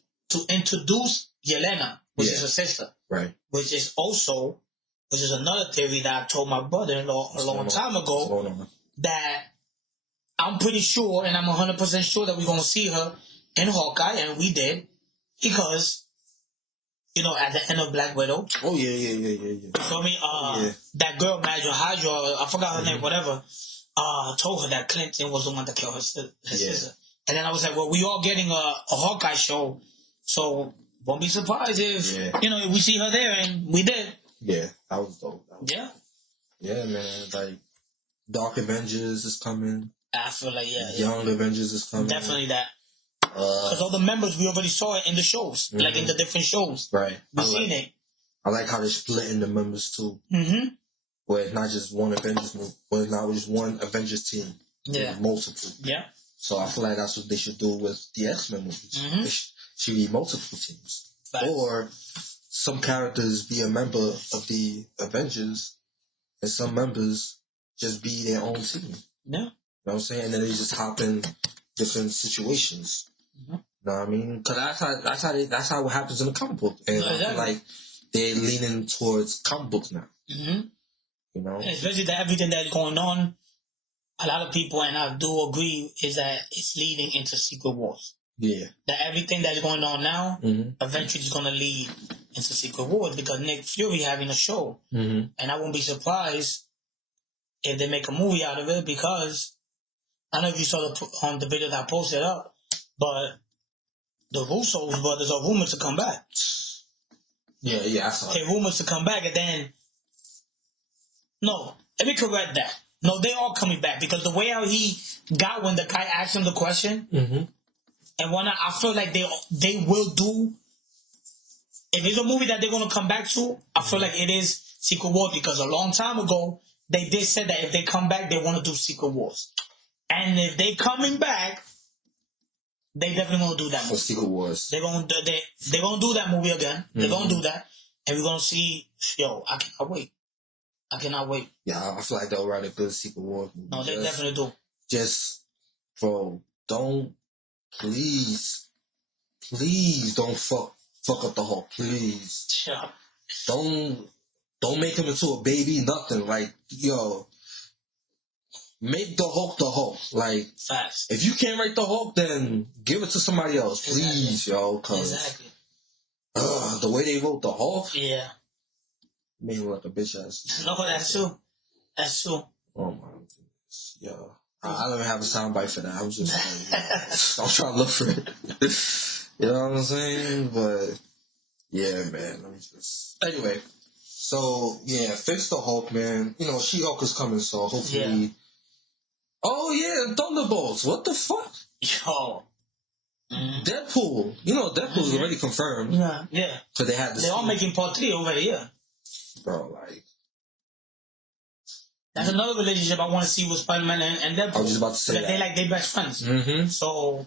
Yelena, which is her sister, right? Which is another theory that I told my brother-in-law a long time ago, that I'm pretty sure, and I'm 100% sure that we're gonna see her in Hawkeye, and we did, because at the end of Black Widow. Oh yeah. You feel me? That girl, Hydra, I forgot her name, whatever. Told her that Clinton was the one that killed her sister. And then I was like, well, we all getting a Hawkeye show, so won't be surprised if we see her there, and we did. Yeah, that was dope. Yeah, man. Like Dark Avengers is coming. I feel like Young Avengers is coming. Definitely that. Because all the members, we already saw it in the shows, like in the different shows. Right. We've seen it. I like how they're splitting the members too. Where it's not just one Avengers movie, where it's not just one Avengers team. Yeah. Multiple. Yeah. So I feel like that's what they should do with the X-Men movies. They should be multiple teams. Right. Or some characters be a member of the Avengers, and some members just be their own team. Yeah. You know what I'm saying? And then they just hop in different situations. You know what I mean? Because that's how it happens in the comic book. And I feel like they're leaning towards comic books now. You know? And especially that everything that's going on, a lot of people, and I do agree, is that it's leading into Secret Wars. Yeah. That everything that's going on now eventually is going to lead into Secret Wars, because Nick Fury having a show. And I won't be surprised if they make a movie out of it, because I don't know if you saw the video that I posted up, but the Russo brothers are rumored to come back. Yeah, I saw it. They're rumored to come back, and then... No, let me correct that. No, they are coming back, because the way how he got when the guy asked him the question, and whatnot, I feel like they will do... If it's a movie that they're going to come back to, I feel like it is Secret Wars, because a long time ago, they did say that if they come back, they want to do Secret Wars. And if they coming back, they definitely going to do that movie. For Secret Wars. They're going to do that movie again. They're going to do that. And we're going to see... Yo, I cannot wait. Yeah, I feel like they'll write a good Secret Wars movie. No, they definitely do. Bro, please don't fuck up the Hulk, please. Yeah. Don't make him into a baby, nothing. Like, yo, make the Hulk. Like, fast. If you can't write the Hulk, then give it to somebody else, please, yo. Exactly. The way they wrote the Hulk, made him like a bitch ass. No, that's true. Oh my goodness, yo. I don't even have a soundbite for that. I'm just like, I'm trying to look for it. You know what I'm saying? But yeah, man. Let me just. Anyway, so yeah, fix the Hulk, man. You know, She-Hulk is coming, so hopefully. Yeah. Oh yeah, and Thunderbolts. What the fuck? Yo. Mm. Deadpool. You know, Deadpool's already confirmed. Yeah, yeah. So they had this. They're all making part 3 already, yeah. Bro, like. That's another relationship I want to see with Spider-Man and Deadpool. I was just about to say that. They like they best friends. Mm-hmm. So,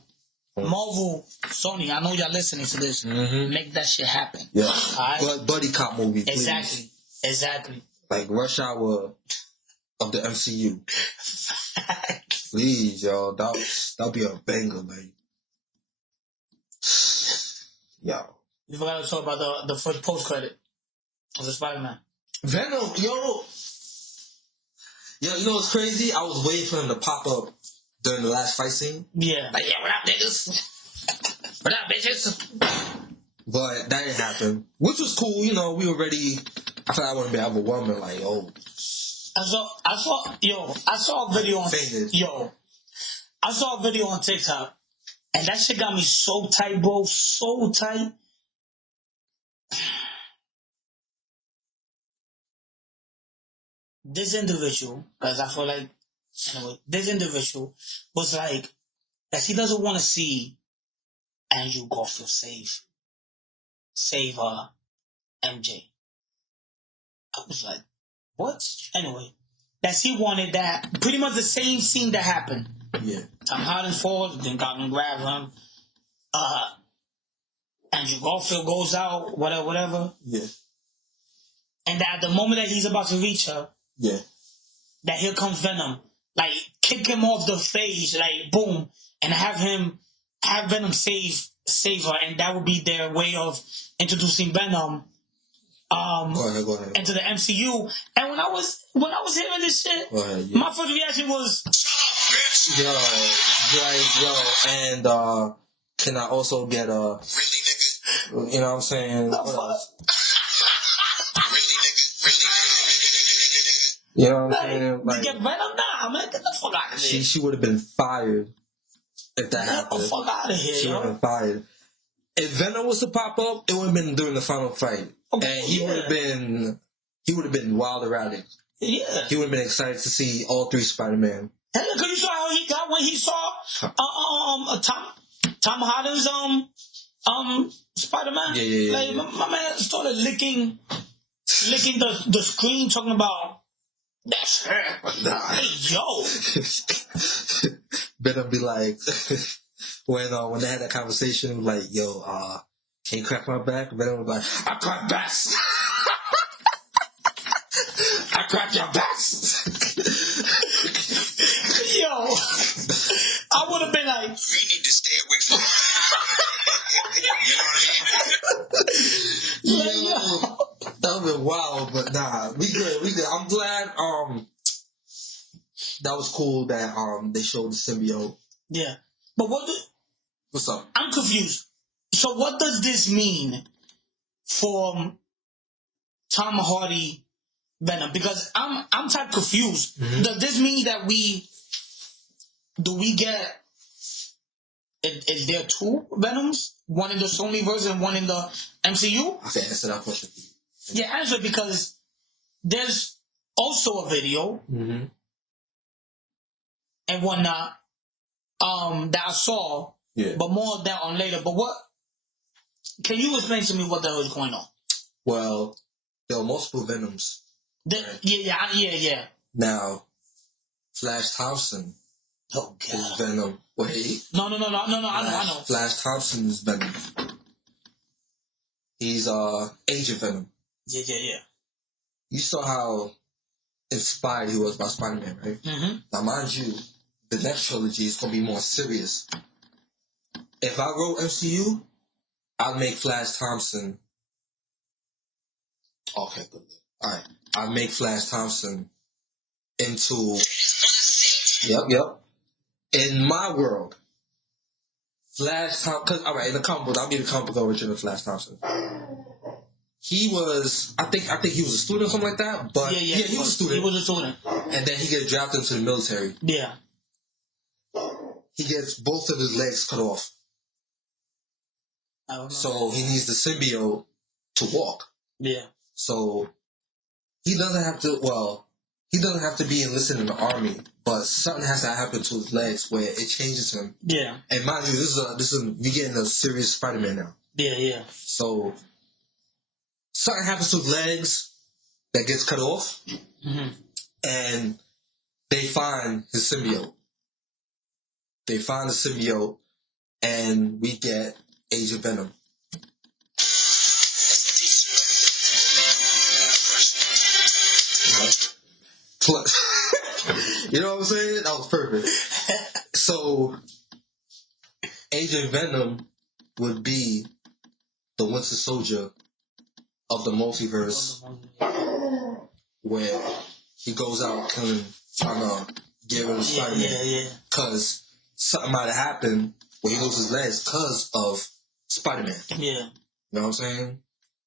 Marvel, Sony, I know y'all listening to this. Mm-hmm. Make that shit happen. Yeah. Right? But buddy cop movie, please. Exactly. Like Rush Hour of the MCU. Please, y'all. That'll be a banger, like. Yo. You forgot to talk about the first post-credit of the Spider-Man. Venom, yo, you know what's crazy? I was waiting for him to pop up during the last fight scene. Yeah. Like, yeah, what up, niggas? What up, bitches? But that didn't happen. Which was cool, you know, we already, I thought I wouldn't be overwhelming, like, oh. I saw a video on, I saw a video on TikTok, and that shit got me so tight, bro, so tight. This individual, because I feel like, anyway, this individual was like, that he doesn't want to see Andrew Garfield save MJ. I was like, what? Anyway, that he wanted that, pretty much the same scene that happened. Yeah. Tom Holland falls, then Goblin grabs him. Andrew Garfield goes out, whatever. Yeah. And that at the moment that he's about to reach her, yeah, that here comes Venom, like kick him off the stage, like boom, and have Venom save her, and that would be their way of introducing Venom go ahead. into the MCU. And when I was hearing this shit, my first reaction was, yo, and can I also get a really nigga? You know what I'm saying? the fuck? You know what I'm saying? Like, get Venom? Nah, man, get the fuck out of here. She would have been fired if that happened. Get the fuck out of here, She would have been fired. If Venom was to pop up, it would have been during the final fight, and he would have been wild erratic. Yeah, he would have been excited to see all 3 Spider-Man. Hey, cause you saw how he got when he saw Tom Holland's Spider-Man. Yeah. Like my man started licking the screen, talking about that's her. Hey, yo. Venom be like, when they had that conversation, like, yo, can you crack my back? Venom was like, I crack backs. I crack your backs. Yo, I would have been like, We need to stay away from you know what I mean? yo. That would have been wild, but nah, we good. I'm glad, that was cool that, they showed the symbiote. Yeah. But What's up? I'm confused. So what does this mean for Tom Hardy Venom? Because I'm type confused. Mm-hmm. Does this mean that we get, is there 2 Venoms? One in the Sony version and one in the MCU? Okay, answer that question. Yeah, answer, because there's also a video Mm-hmm. and whatnot that I saw, but more of that on later. But can you explain to me what the hell is going on? Well, there are multiple Venoms. Yeah. Now, Flash Thompson is Venom. Wait. No, I know. Flash Thompson is Venom. He's Agent Venom. Yeah. You saw how inspired he was by Spider-Man, right? Mm-hmm. Now, mind you, the next trilogy is going to be more serious. If I wrote MCU, I'd make Flash Thompson. Okay, good. All right. I'd make Flash Thompson into. Yep. In my world, Flash Thompson. All right, in the comic book, I'll give you the comic book origin of Flash Thompson. He was, I think he was a student or something like that. But yeah, he was a student. He was a student. And then he gets drafted into the military. Yeah. He gets both of his legs cut off. I don't know. So he needs the symbiote to walk. Yeah. So he doesn't have to. Well, he doesn't have to be enlisted in the army, but something has to happen to his legs where it changes him. Yeah. And mind you, this is we getting a serious Spider-Man now. Yeah. So something happens to his legs that gets cut off, and they find his symbiote. They find the symbiote, and we get Agent Venom. You know what I'm saying? That was perfect. So, Agent Venom would be the Winter Soldier of the multiverse, where he goes out killing, trying to get rid of Spider-Man. Yeah. Because something might have happened where he loses his legs because of Spider-Man. Yeah. You know what I'm saying?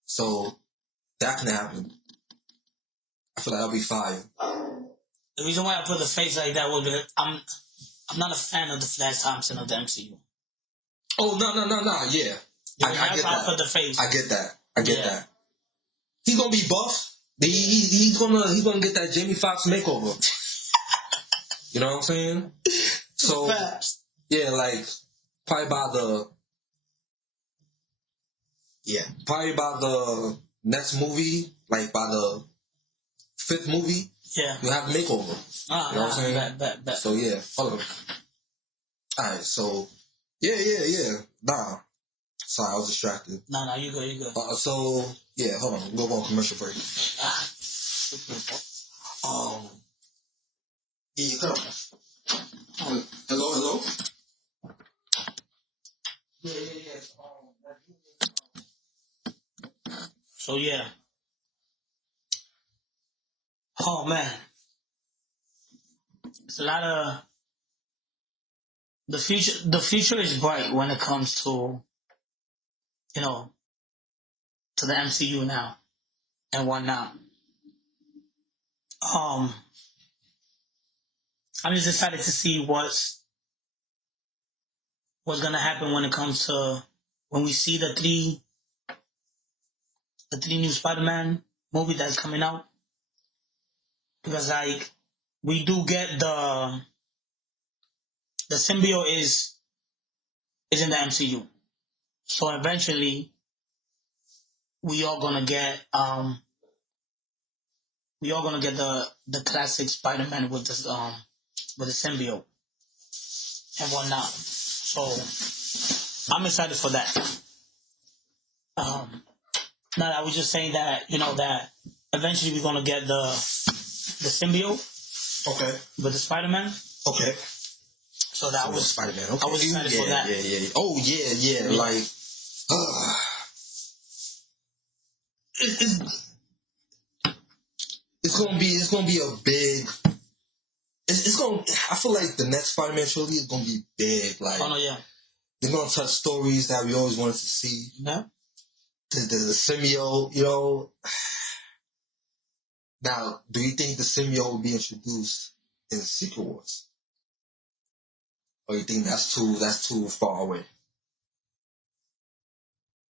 So, that can happen. I feel like that'll be fire. The reason why I put the face like that was because I'm not a fan of the Flash Thompson of the MCU. Oh, no, yeah. I get that. I put the face. I get that. He's gonna be buff. He's gonna get that Jamie Foxx makeover. You know what I'm saying? So Fast. yeah, like probably by the next movie, like by the 5th movie, you have a makeover. You know what I'm saying? Bet. So yeah, hold on. Alright, so yeah. Nah. Sorry, I was distracted. No, you good. So yeah, hold on. We'll go on commercial break. Yeah, come on. Hello? Yeah. So yeah. Oh man. It's a lot of the future is bright when it comes to, you know, to the MCU now and whatnot. I'm just excited to see what's gonna happen when it comes to when we see the three new Spider-Man movie that's coming out. Because like we do get the symbiote is in the MCU. So eventually we are gonna get the classic Spider-Man with the symbiote and whatnot. So I'm excited for that. Now I was just saying that, that eventually we're gonna get the symbiote. Okay. With the Spider-Man. Okay. So that was Spider-Man. Okay. I was excited for that. Yeah. Oh yeah. Like it's gonna be a big. I feel like the next Spider-Man trilogy is gonna be big. Like, oh no, yeah. They're gonna touch stories that we always wanted to see. Yeah. The symbiote, Now, do you think the symbiote will be introduced in Secret Wars, or you think that's too far away?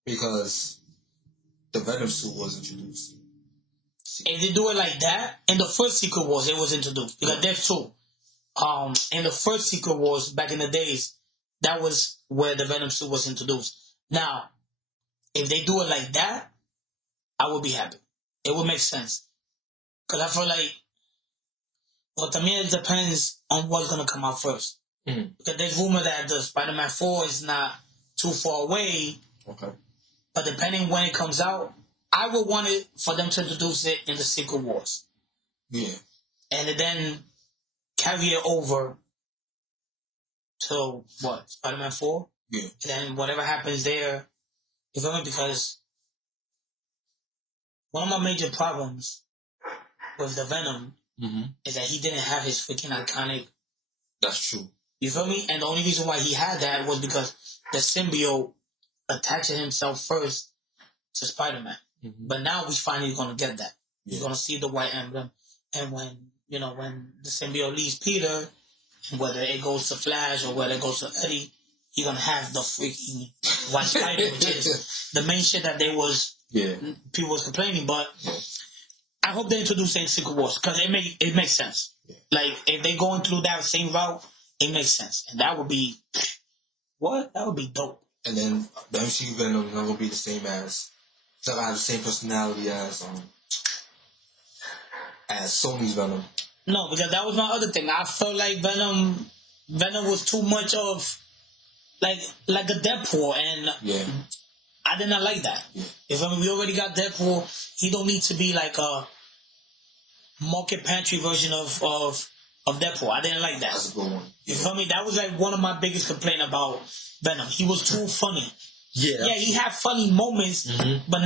Because the Venom suit was introduced. If they do it like that, in the first Secret Wars, it was introduced. Because there's two. In the first Secret Wars, back in the days, that was where the Venom suit was introduced. Now, if they do it like that, I would be happy. It would make sense. Because I feel like, well, to me, it depends on what's going to come out first. Mm-hmm. Because there's rumor that the Spider-Man 4 is not too far away. Okay. But depending when it comes out, I would want it for them to introduce it in the Secret Wars. Yeah. And then carry it over to what? Spider-Man 4? Yeah. And then whatever happens there, you feel me? Because one of my major problems with the Venom is that he didn't have his freaking iconic. That's true. You feel me? And the only reason why he had that was because the symbiote attached himself first to Spider-Man. Mm-hmm. But now we finally gonna get that. Yeah. You're gonna see the white emblem, and when the symbiote leaves Peter, whether it goes to Flash or whether it goes to Eddie, you're gonna have the freaking White Spider, which is the main shit that people was complaining. But I hope they introduce it in Secret Wars because it makes sense. Yeah. Like if they going through that same route, it makes sense, and that would be that would be dope. And then the MCU Venom is not gonna be the same as. So I have the same personality as Sony's Venom. No, because that was my other thing. I felt like Venom was too much of like a Deadpool, and I did not like that. Yeah. If we already got Deadpool, he don't need to be like a market pantry version of Deadpool. I didn't like that. That's a good one. You feel me? That was like one of my biggest complaints about Venom. He was too funny. Yeah, he had funny moments, but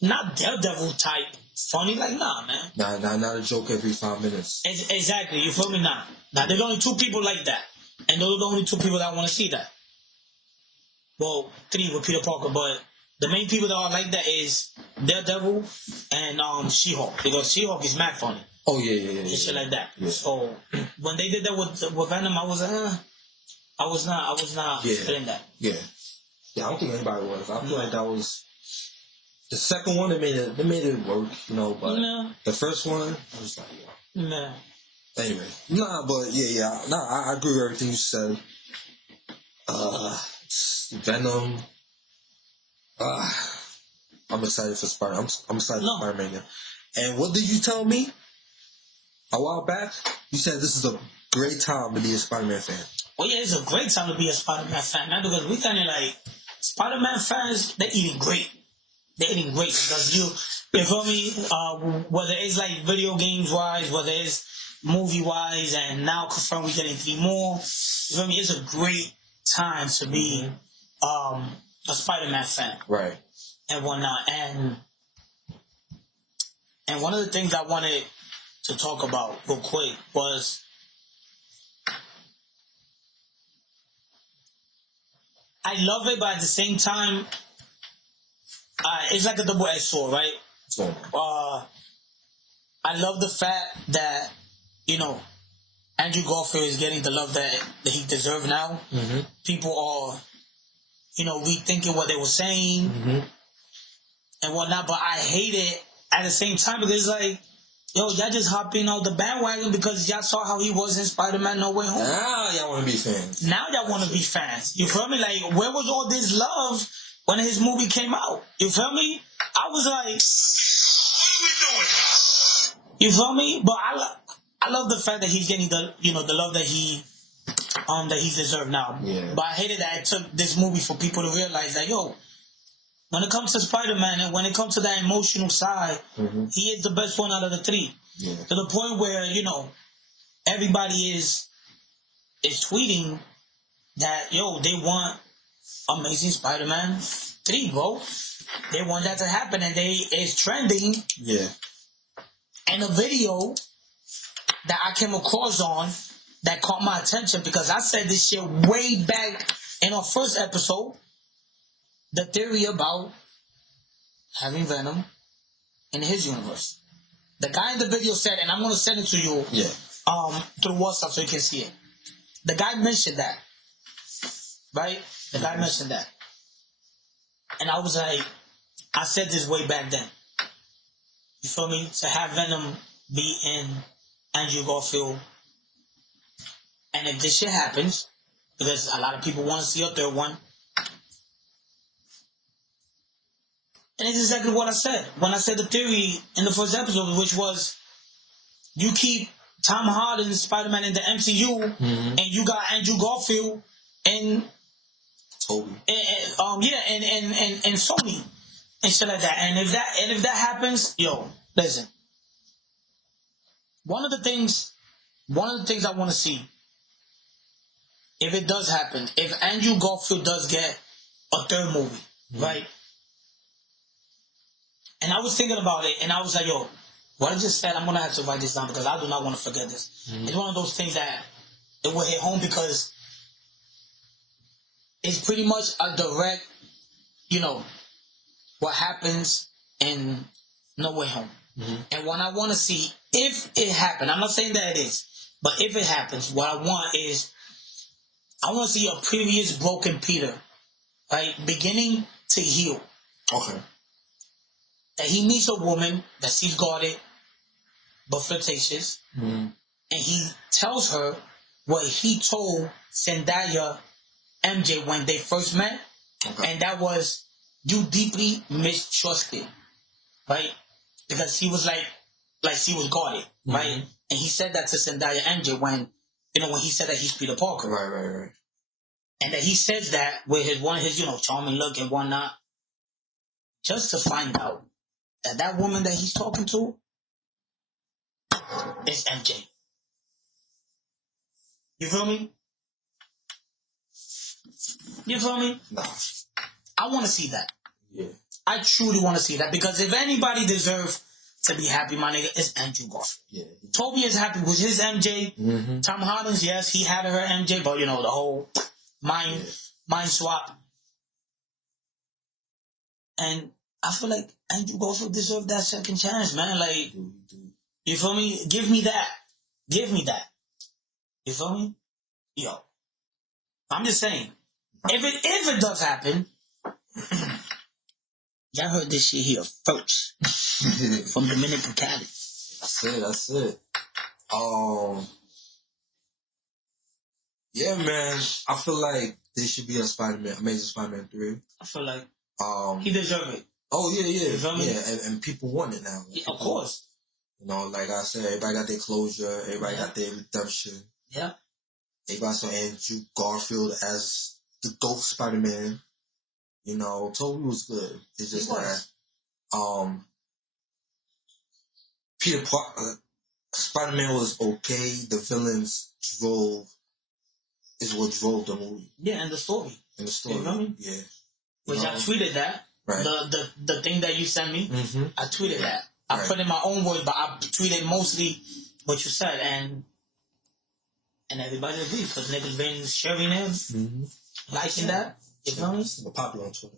not Daredevil type funny. Like, nah, man. Not a joke every 5 minutes. Exactly. You feel me? Nah, there's only 2 people like that, and those are the only 2 people that want to see that. Well, 3 with Peter Parker, but the main people that are like that is Daredevil and She-Hulk, because She-Hulk is mad funny. Oh yeah. And shit like that. Yeah. So when they did that with Venom, I was not feeling that. Yeah, I don't think anybody was. I feel like that was the second one. They made it work, you know. But the first one, I was like, yeah. Anyway, I agree with everything you said. Venom. I'm excited for Spider. I'm excited for Spider-Man. And what did you tell me a while back? You said this is a great time to be a Spider-Man fan. Oh yeah, it's a great time to be a Spider-Man fan, man, because we kind of like Spider-Man fans. They're eating great. They're eating great because you feel me? Whether it's like video games wise, whether it's movie wise, and now confirmed we're getting 3 more. You feel me? It's a great time to be a Spider-Man fan, right? And whatnot. And one of the things I wanted to talk about real quick was I love it, but at the same time, it's like a double-edged sword, right? I love the fact that, you know, Andrew Garfield is getting the love that he deserves now. Mm-hmm. People are, you know, rethinking what they were saying and whatnot, but I hate it at the same time because it's like, yo, y'all just hopping on the bandwagon because y'all saw how he was in Spider-Man No Way Home. Now y'all want to be fans. Now y'all want to be fans. You feel me? Like, where was all this love when his movie came out? You feel me? I was like, what are we doing? You feel me? But I love the fact that he's getting the love that he deserved now. Yeah. But I hated that it took this movie for people to realize that, yo, when it comes to Spider-Man and when it comes to that emotional side, he is the best one out of the 3. Yeah. To the point where, you know, everybody is tweeting that, yo, they want Amazing Spider-Man 3, bro. They want that to happen, and it's trending. Yeah. And a video that I came across on that caught my attention because I said this shit way back in our first episode. The theory about having Venom in his universe. The guy in the video said, and I'm going to send it to you through WhatsApp so you can see it. The guy mentioned that. Right? The guy mentioned that. And I was like, I said this way back then. You feel me? To have Venom be in Andrew Garfield. And if this shit happens, because a lot of people want to see a 3rd one, and it's exactly what I said. When I said the theory in the first episode, which was, you keep Tom Holland's Spider-Man in the MCU, and you got Andrew Garfield and Toby. And Sony and shit like that. And if that happens, yo, listen. One of the things I want to see, if it does happen, if Andrew Garfield does get a 3rd movie, right? And I was thinking about it, and I was like, yo, what I just said, I'm going to have to write this down because I do not want to forget this. It's one of those things that it will hit home because it's pretty much a direct, you know, what happens in No Way Home. And what I want to see, if it happens, I'm not saying that it is, but if it happens, what I want is, I want to see a previous broken Peter right? Beginning to heal. Okay. That he meets a woman that seems guarded but flirtatious, Mm-hmm. and he tells her what he told Zendaya MJ when they first met, and that was, you deeply mistrusted, right? Because he was like she was guarded, right? And he said that to Zendaya MJ when he said that he's Peter Parker, Right. and that he says that with one of his charming look and whatnot, just to find out that woman that he's talking to is MJ. You feel me? You feel me? Nah. I want to see that. Yeah. I truly want to see that, because if anybody deserves to be happy, my nigga, it's Andrew Garfield. Yeah. Toby is happy with his MJ. Mm-hmm. Tom Holland, yes, he had her MJ, but the whole mind swap. And I feel like Andrew Garfield deserved that second chance, man. Like, you feel me? Give me that. Give me that. You feel me? Yo, I'm just saying, if it does happen, y'all heard this shit here first from Dominican Cali. That's it. Yeah, man. I feel like there should be a Amazing Spider-Man 3. I feel like he deserves it. Oh yeah. You feel me? Yeah, and people want it now. Yeah, of course. Like I said, everybody got their closure. Everybody got their redemption. Yeah. Everybody saw Andrew Garfield as the GOAT Spider-Man. Toby was good. It's just that Peter Parker, Spider-Man was okay. The villains is what drove the movie. Yeah, and the story. And the story. You know what I mean? Yeah. Which I tweeted that. Right. The thing that you sent me, I tweeted that. I put in my own words, but I tweeted mostly what you said, and everybody agrees, because niggas been sharing it, liking that. You know me? I'm popular on Twitter.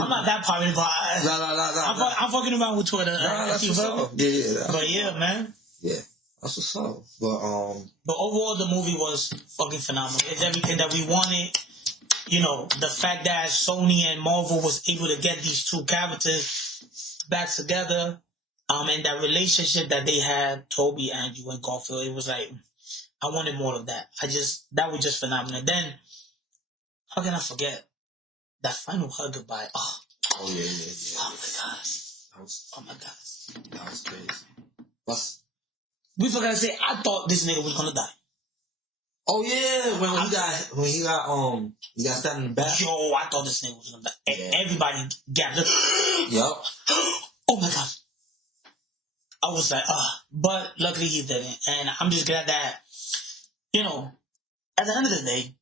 I'm not that popular, but I'm fucking around with Twitter. That's what's up. Yeah. But yeah, man. Yeah, that's what's up. But overall, the movie was fucking phenomenal. It's everything that we wanted. The fact that Sony and Marvel was able to get these two characters back together, and that relationship that they had, Toby, Andrew, and Garfield, it was like, I wanted more of that. That was just phenomenal. Then, how can I forget that final hug goodbye? Oh yeah. Oh my gosh. Oh my gosh. That was crazy. We forgot to say, I thought this nigga was gonna die. Oh yeah, when he got stabbed in the back. Yo, I thought this nigga was gonna die. Yeah. Everybody gathered. Yep. Oh my god. I was like, but luckily he didn't. And I'm just glad that, at the end of the day,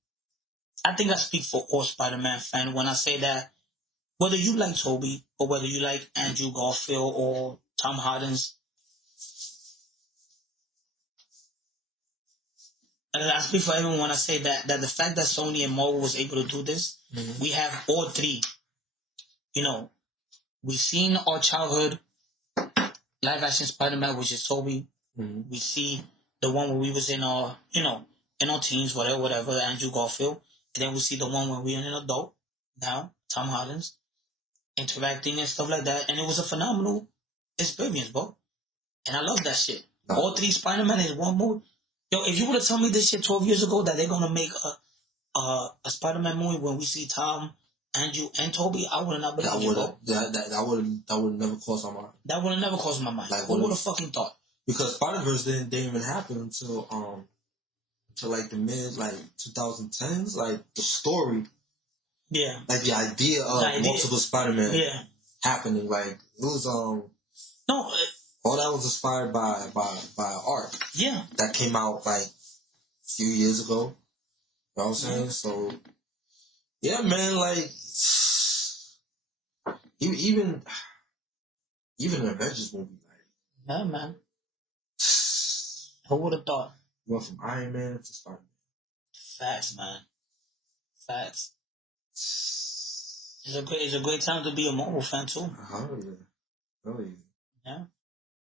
I think I speak for all Spider-Man fans when I say that whether you like Toby or whether you like Andrew Garfield or Tom Holland's, and I speak for everyone when I say that the fact that Sony and Marvel was able to do this, we have all three. We've seen our childhood live action Spider-Man, which is Toby. We see the one where we was in our, in our teens, whatever, Andrew Garfield. And then we see the one when we're an adult now, Tom Holland's, interacting and stuff like that. And it was a phenomenal experience, bro. And I love that shit. All three Spider-Man is one movie. Yo, if you would have told me this shit 12 years ago that they're gonna make a Spider-Man movie when we see Tom, Andrew, and Toby, I would have not believed you, bro. That would never cross my mind. That would have never crossed my mind. Who would have fucking thought? Because Spider-Verse didn't even happen until like the mid 2010s. Like the story. Yeah. Like the idea of multiple Spider-Man happening. Like it was no. All that was inspired by art. Yeah. That came out like a few years ago. You know what I'm saying? So, yeah, man, like, even an Avengers movie, like. Yeah, man. Who would have thought? Went from Iron Man to Spider-Man. Facts, man. Facts. It's a great time to be a Marvel fan, too. Oh, yeah. Yeah.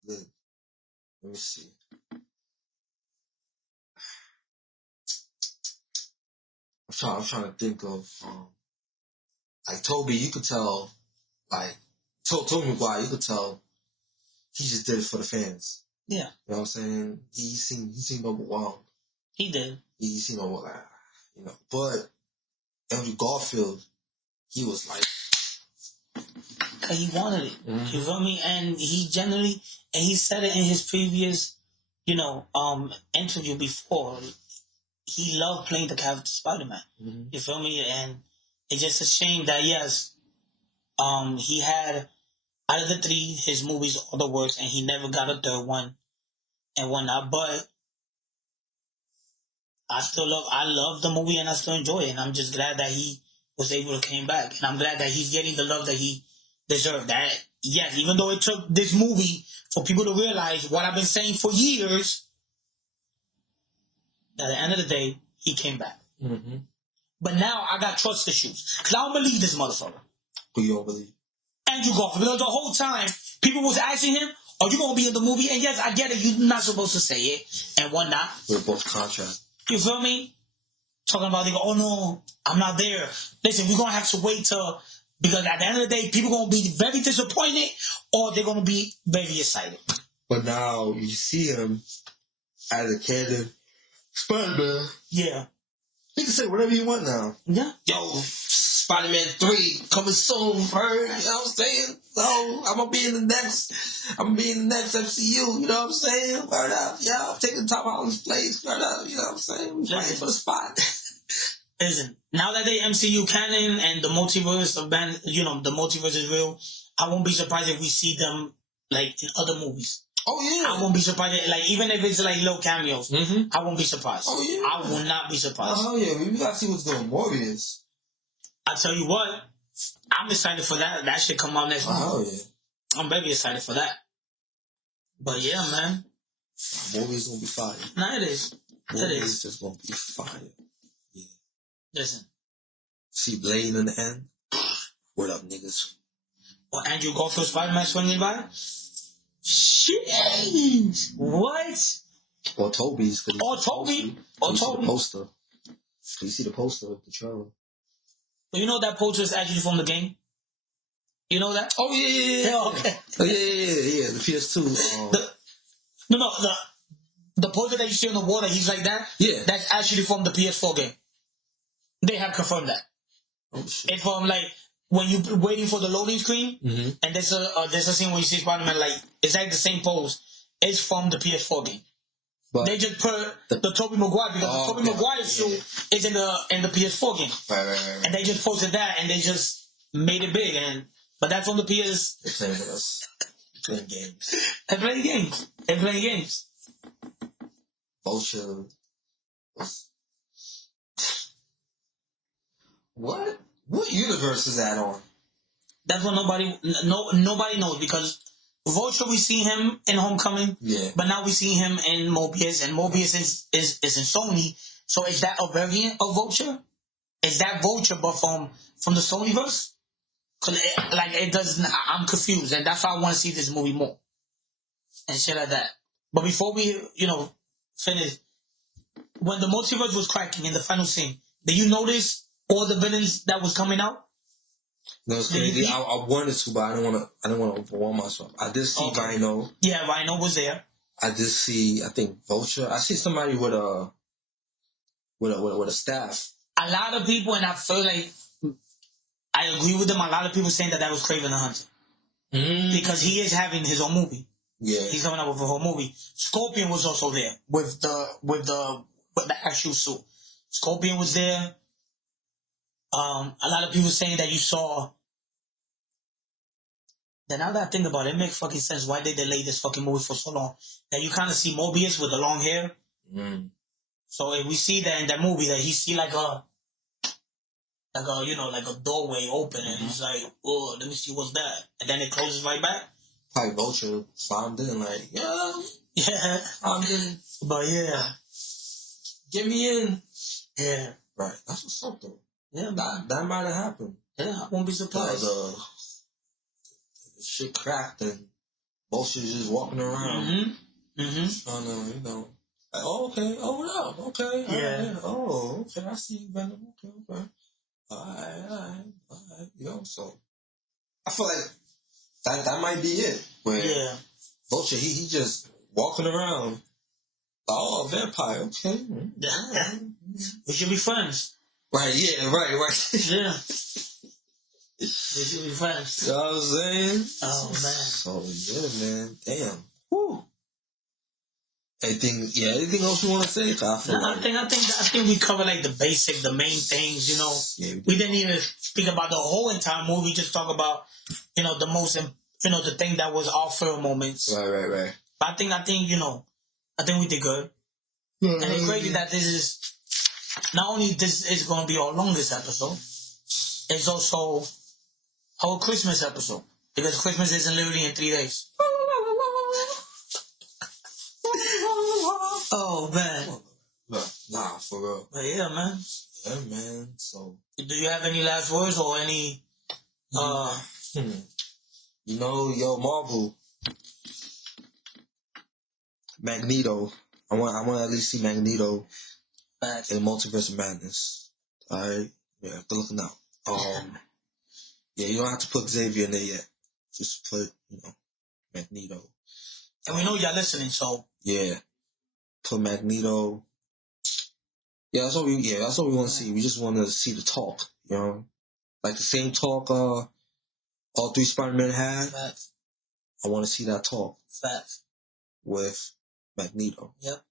Good. Let me see. I'm trying to think of like Toby, you could tell, like Toby Maguire, you could tell he just did it for the fans. Yeah. You know what I'm saying? He seemed overwhelmed. He did. He seemed overwhelmed, you know. But Andrew Garfield, he was like, cause he wanted it. You feel me? And he generally, and he said it in his previous, interview before. He loved playing the character Spider-Man. You feel me? And it's just a shame that yes, he had out of the three, his movies are the worst, and he never got a third one and whatnot. But I love the movie and I still enjoy it, and I'm just glad that he was able to came back, and I'm glad that he's getting the love that he deserved. That yes, even though it took this movie for people to realize what I've been saying for years, at the end of the day, he came back. But now I got trust issues because I don't believe this motherfucker. who you don't believe? Andrew Garfield, because the whole time people was asking him, "Are you gonna be in the movie?" And yes, I get it. You're not supposed to say it and whatnot. We're both contract. You feel me? Talking about, they go, "Oh no, I'm not there." Listen, we're gonna have to wait till, because at the end of the day, people gonna be very disappointed or they're gonna be very excited. But now you see him as a canon Spider-Man. Yeah. He can say whatever you want now. Yeah. Yo, Spider-Man 3 coming soon, heard? You know what I'm saying? So I'm gonna be in the next MCU, you know what I'm saying? Word up, yo, I'm taking Tom Holland's place, word up, you know what I'm saying? We fighting for the spot. Listen, now that they MCU canon and the multiverse the multiverse is real, I won't be surprised if we see them like in other movies. Oh yeah. I won't be surprised, like even if it's like little cameos. I won't be surprised. Oh yeah. I will not be surprised. Oh yeah, we gotta see what's going on. Morbius. I tell you what, I'm excited for that. That should come out next month. Oh yeah. I'm very excited for that. But yeah, man. Morbius gonna be fire. Nah, it is. It is. Just gonna be fire. Yeah. Listen. See Blade in the end. What up, niggas? Or Andrew Garfield Spider-Man swinging by. Shit! What? Or Toby's. Or Toby. Or You see Toby. the poster. You see the poster of the trailer. But you know that poster is actually from the game? You know that? Oh yeah. Yeah, okay. Oh yeah. The PS2. The poster that you see on the wall that he's like that. Yeah. That's actually from the PS4 game. They have confirmed that. Oh shit. It's from like when you're waiting for the loading screen, and there's a scene where you see Spider-Man like it's like the same pose. It's from the PS4 game. But they just put the Tobey Maguire because the Tobey Maguire suit is in the PS4 game. Right. And they just posted that and they just made it big. But that's on the PS. They're playing with us. Playing games. They're playing games. Vulture. What universe is that on? That's what nobody knows, because Vulture, we see him in Homecoming, but now we see him in Mobius, and Mobius is in Sony. So is that a variant of Vulture? Is that Vulture but from the Sonyverse? Cause it doesn't. I'm confused, and that's why I want to see this movie more and shit like that. But before we finish, when the multiverse was cracking in the final scene, did you notice all the villains that was coming out? No, it's crazy. I wanted to, but I didn't want to overwhelm myself. I did see Rhino. Yeah, Rhino was there. I did see, I think, Vulture. I see somebody with a staff. A lot of people, and I feel like I agree with them. A lot of people saying that was Kraven the Hunter, because he is having his own movie. Yeah, he's coming out with a whole movie. Scorpion was also there with the actual suit. Scorpion was there. A lot of people saying that you saw. Then now that I think about it, it makes fucking sense why they delayed this fucking movie for so long. That you kind of see Mobius with the long hair. So if we see that in that movie, that he see like a doorway open, and he's like, "Oh, let me see what's that," and then it closes right back. Probably Vulture bombed in like, yeah, I'm in, but yeah, get me in, yeah, right. That's what's up though. Yeah, that might have happened. Yeah, I won't be surprised. Shit cracked and Vulture's just walking around. Like, oh, okay. Oh, what up? Okay. Yeah. Right. Oh, okay. I see you, Venom. Okay. All right. You So I feel like that might be it. Where Vulture, he just walking around. Oh, vampire, okay. We should be friends. Right, yeah, right. Yeah. We should be friends. You know what I'm saying? Oh, man. So, yeah, man. Damn. Whew. Anything else you want to say? I think we covered like the main things, Yeah, we didn't even speak about the whole entire movie, just talk about, the most, the thing that was our film moments. Right. But I think, I think we did good. And it's crazy that this is, not only this is going to be our longest episode, it's also our Christmas episode. Because Christmas isn't literally in 3 days. Oh, man. Nah, for real. But yeah, man. Yeah, man. So, do you have any last words or any... Yo, Marvel. Magneto. I want to at least see Magneto in Multiverse of Madness. Alright? Yeah, have to look out. Yeah, you don't have to put Xavier in there yet. Just put, Magneto. And we know y'all listening, so... Yeah. Put Magneto. Yeah, that's what we want to see. We just want to see the talk, Like the same talk all 3 Spider-Men had. Facts. I want to see that talk. Facts. With Magneto. Yep.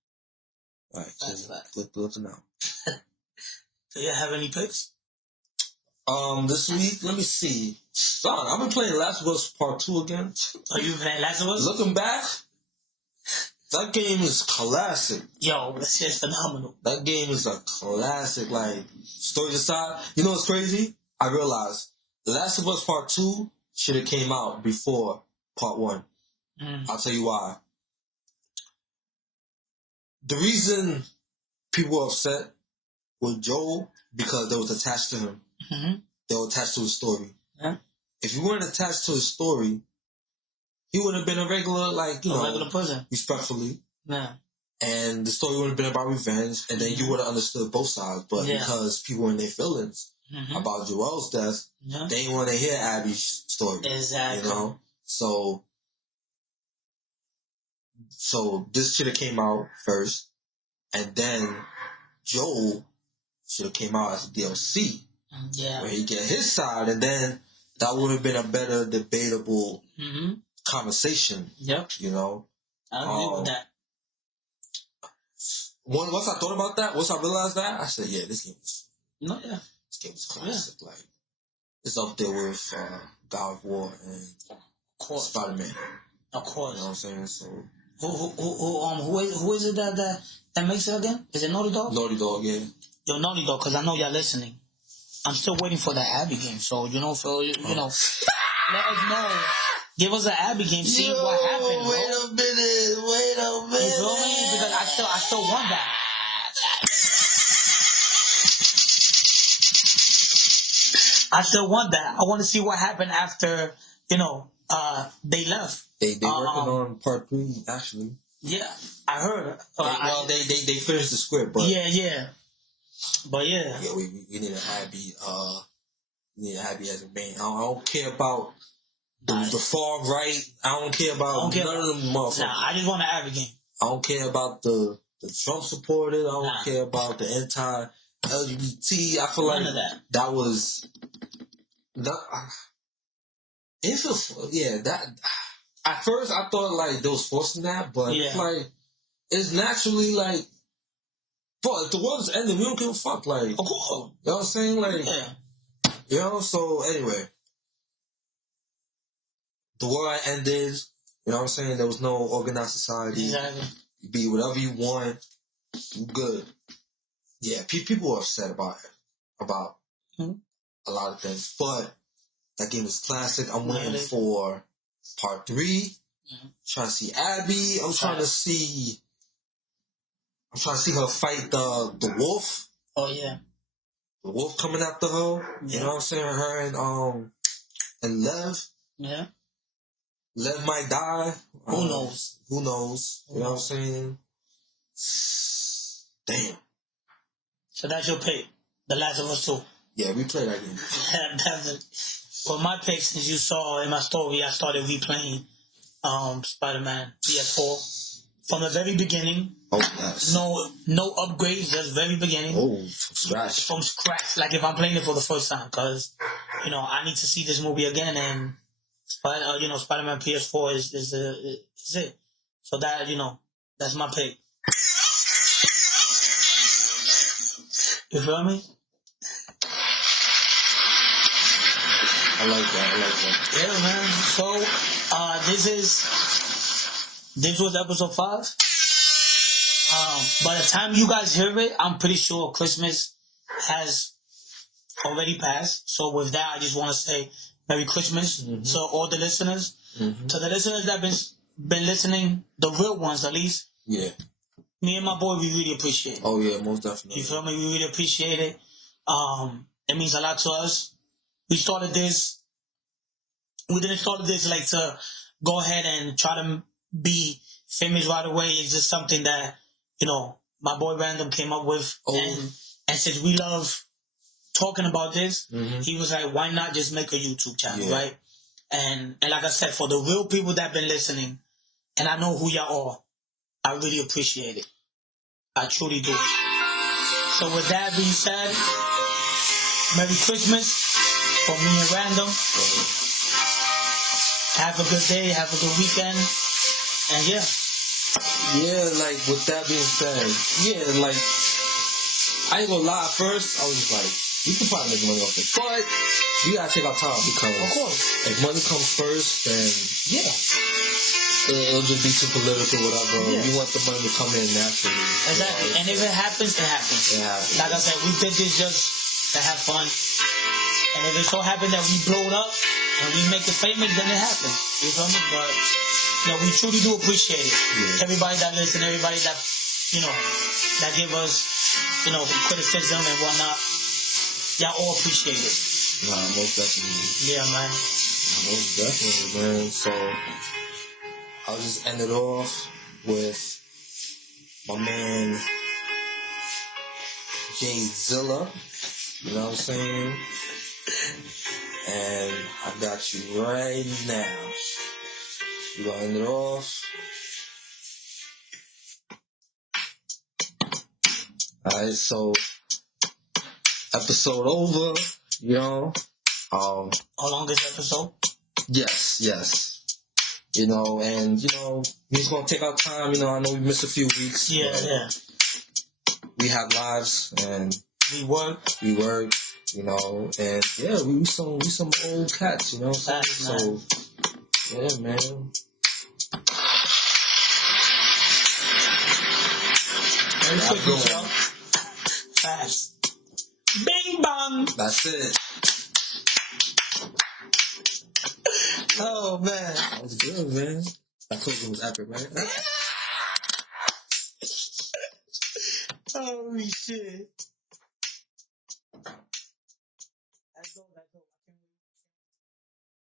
Alright, cool. Look now. So you have any picks? This week, let me see. Son, I've been playing Last of Us Part 2 again. Are you playing Last of Us? Looking back, that game is classic. Yo, that's just phenomenal. That game is a classic. Like, stories aside, you know what's crazy? I realized The Last of Us Part 2 should have came out before Part 1. I'll tell you why. The reason people were upset with Joel, because they was attached to him. Mm-hmm. They were attached to his story. Yeah. If you weren't attached to his story, he would have been a regular, regular person. Respectfully. Yeah. And the story would have been about revenge, and then you would have understood both sides. But because people were in their feelings about Joel's death, they didn't want to hear Abby's story. Exactly. So this should have came out first, and then Joel should have came out as a DLC. Yeah. Where he get his side, and then that would have been a better debatable conversation. Yep. I agree with that. Once I thought about that, once I realized that, I said, yeah, this game is... This game is classic. Yeah. Like, it's up there with God of War and Spider-Man. Of course. You know what I'm saying? So... Who is it that makes it again? Is it Naughty Dog? Naughty Dog, yeah. Yo, Naughty Dog, because I know y'all listening. I'm still waiting for that Abby game, so let us know. Give us an Abby game, see what happened. Wait a minute. You feel me? Because I still want that. I still want that. I want to see what happened after, they left. They working on part 3, actually. Yeah, I heard. They finished the script, but... Yeah. But yeah. Yeah, we need an Abby, as a main. I don't care about the far right. I don't care about none of them motherfuckers. Nah, I just want an Abby game. I don't care about the Trump supporters. I don't care about the anti-LGBT. I feel none of that was... that... At first, I thought, they was forcing that, but it's naturally, fuck, if the world's ending, we don't give a fuck, of course. You know what I'm saying? So, anyway. The world ended, you know what I'm saying? There was no organized society. Exactly. You be whatever you want, you good. Yeah, people were upset about a lot of things, but that game is classic. I'm waiting for part 3. Trying to see Abby. I'm trying to see her fight the wolf. Oh yeah. The wolf coming after her. Yeah. You know what I'm saying? Her and Lev. Yeah. Lev might die. Who knows? You know what I'm saying? Damn. So that's your pick. The Last of Us 2. Yeah, we play that game. Definitely. For my pick, since you saw in my story, I started replaying Spider-Man PS4 from the very beginning. Oh, yes. No upgrades, just very beginning. Oh, from scratch. From scratch, like if I'm playing it for the first time, because I need to see this movie again, and Spider-Man PS4 is it. So that that's my pick. You feel me? I like that. Yeah, man. So this was episode 5. By the time you guys hear it, I'm pretty sure Christmas has already passed. So with that, I just want to say Merry Christmas to all the listeners. To the listeners that been listening, the real ones at least. Yeah. Me and my boy, we really appreciate it. Oh yeah, most definitely. You feel me? We really appreciate it. It means a lot to us. We started this. We didn't start this like to go ahead and try to be famous right away. It's just something that my boy Random came up with, and since we love talking about this, he was like, "Why not just make a YouTube channel, right?" And like I said, for the real people that been listening, and I know who y'all are, I really appreciate it. I truly do. So with that being said, Merry Christmas from me and Random. Have a good day, have a good weekend, and yeah. Yeah, like with that being said, like I ain't gonna lie. At first, I was just like, we can probably make money off it, but we gotta take our time because, of course, if money comes first, then it'll just be too political, whatever. Yeah. We want the money to come in naturally. Exactly, and if it happens, it happens. It happens. Like I said, we did this just to have fun, and if it so happens that we blow it up and we make it famous, then it happens. You feel me? But we truly do appreciate it. Yeah. Everybody that listens, everybody that that give us criticism and whatnot, y'all all appreciate it. Nah, most definitely. Yeah, man. Most definitely, man. So I'll just end it off with my man Jay Zilla. You know what I'm saying? And I got you right now. You gonna end it off? Alright, so episode over, How long is the episode? Yes. And we just gonna take our time, I know we missed a few weeks. Yeah. We have lives and we work, and yeah, we some old cats, you know what I'm saying? So yeah, man. Very quick, y'all. Fast. Bing bong. That's it. Oh man, that was good, man. That closing was epic, right? Holy shit.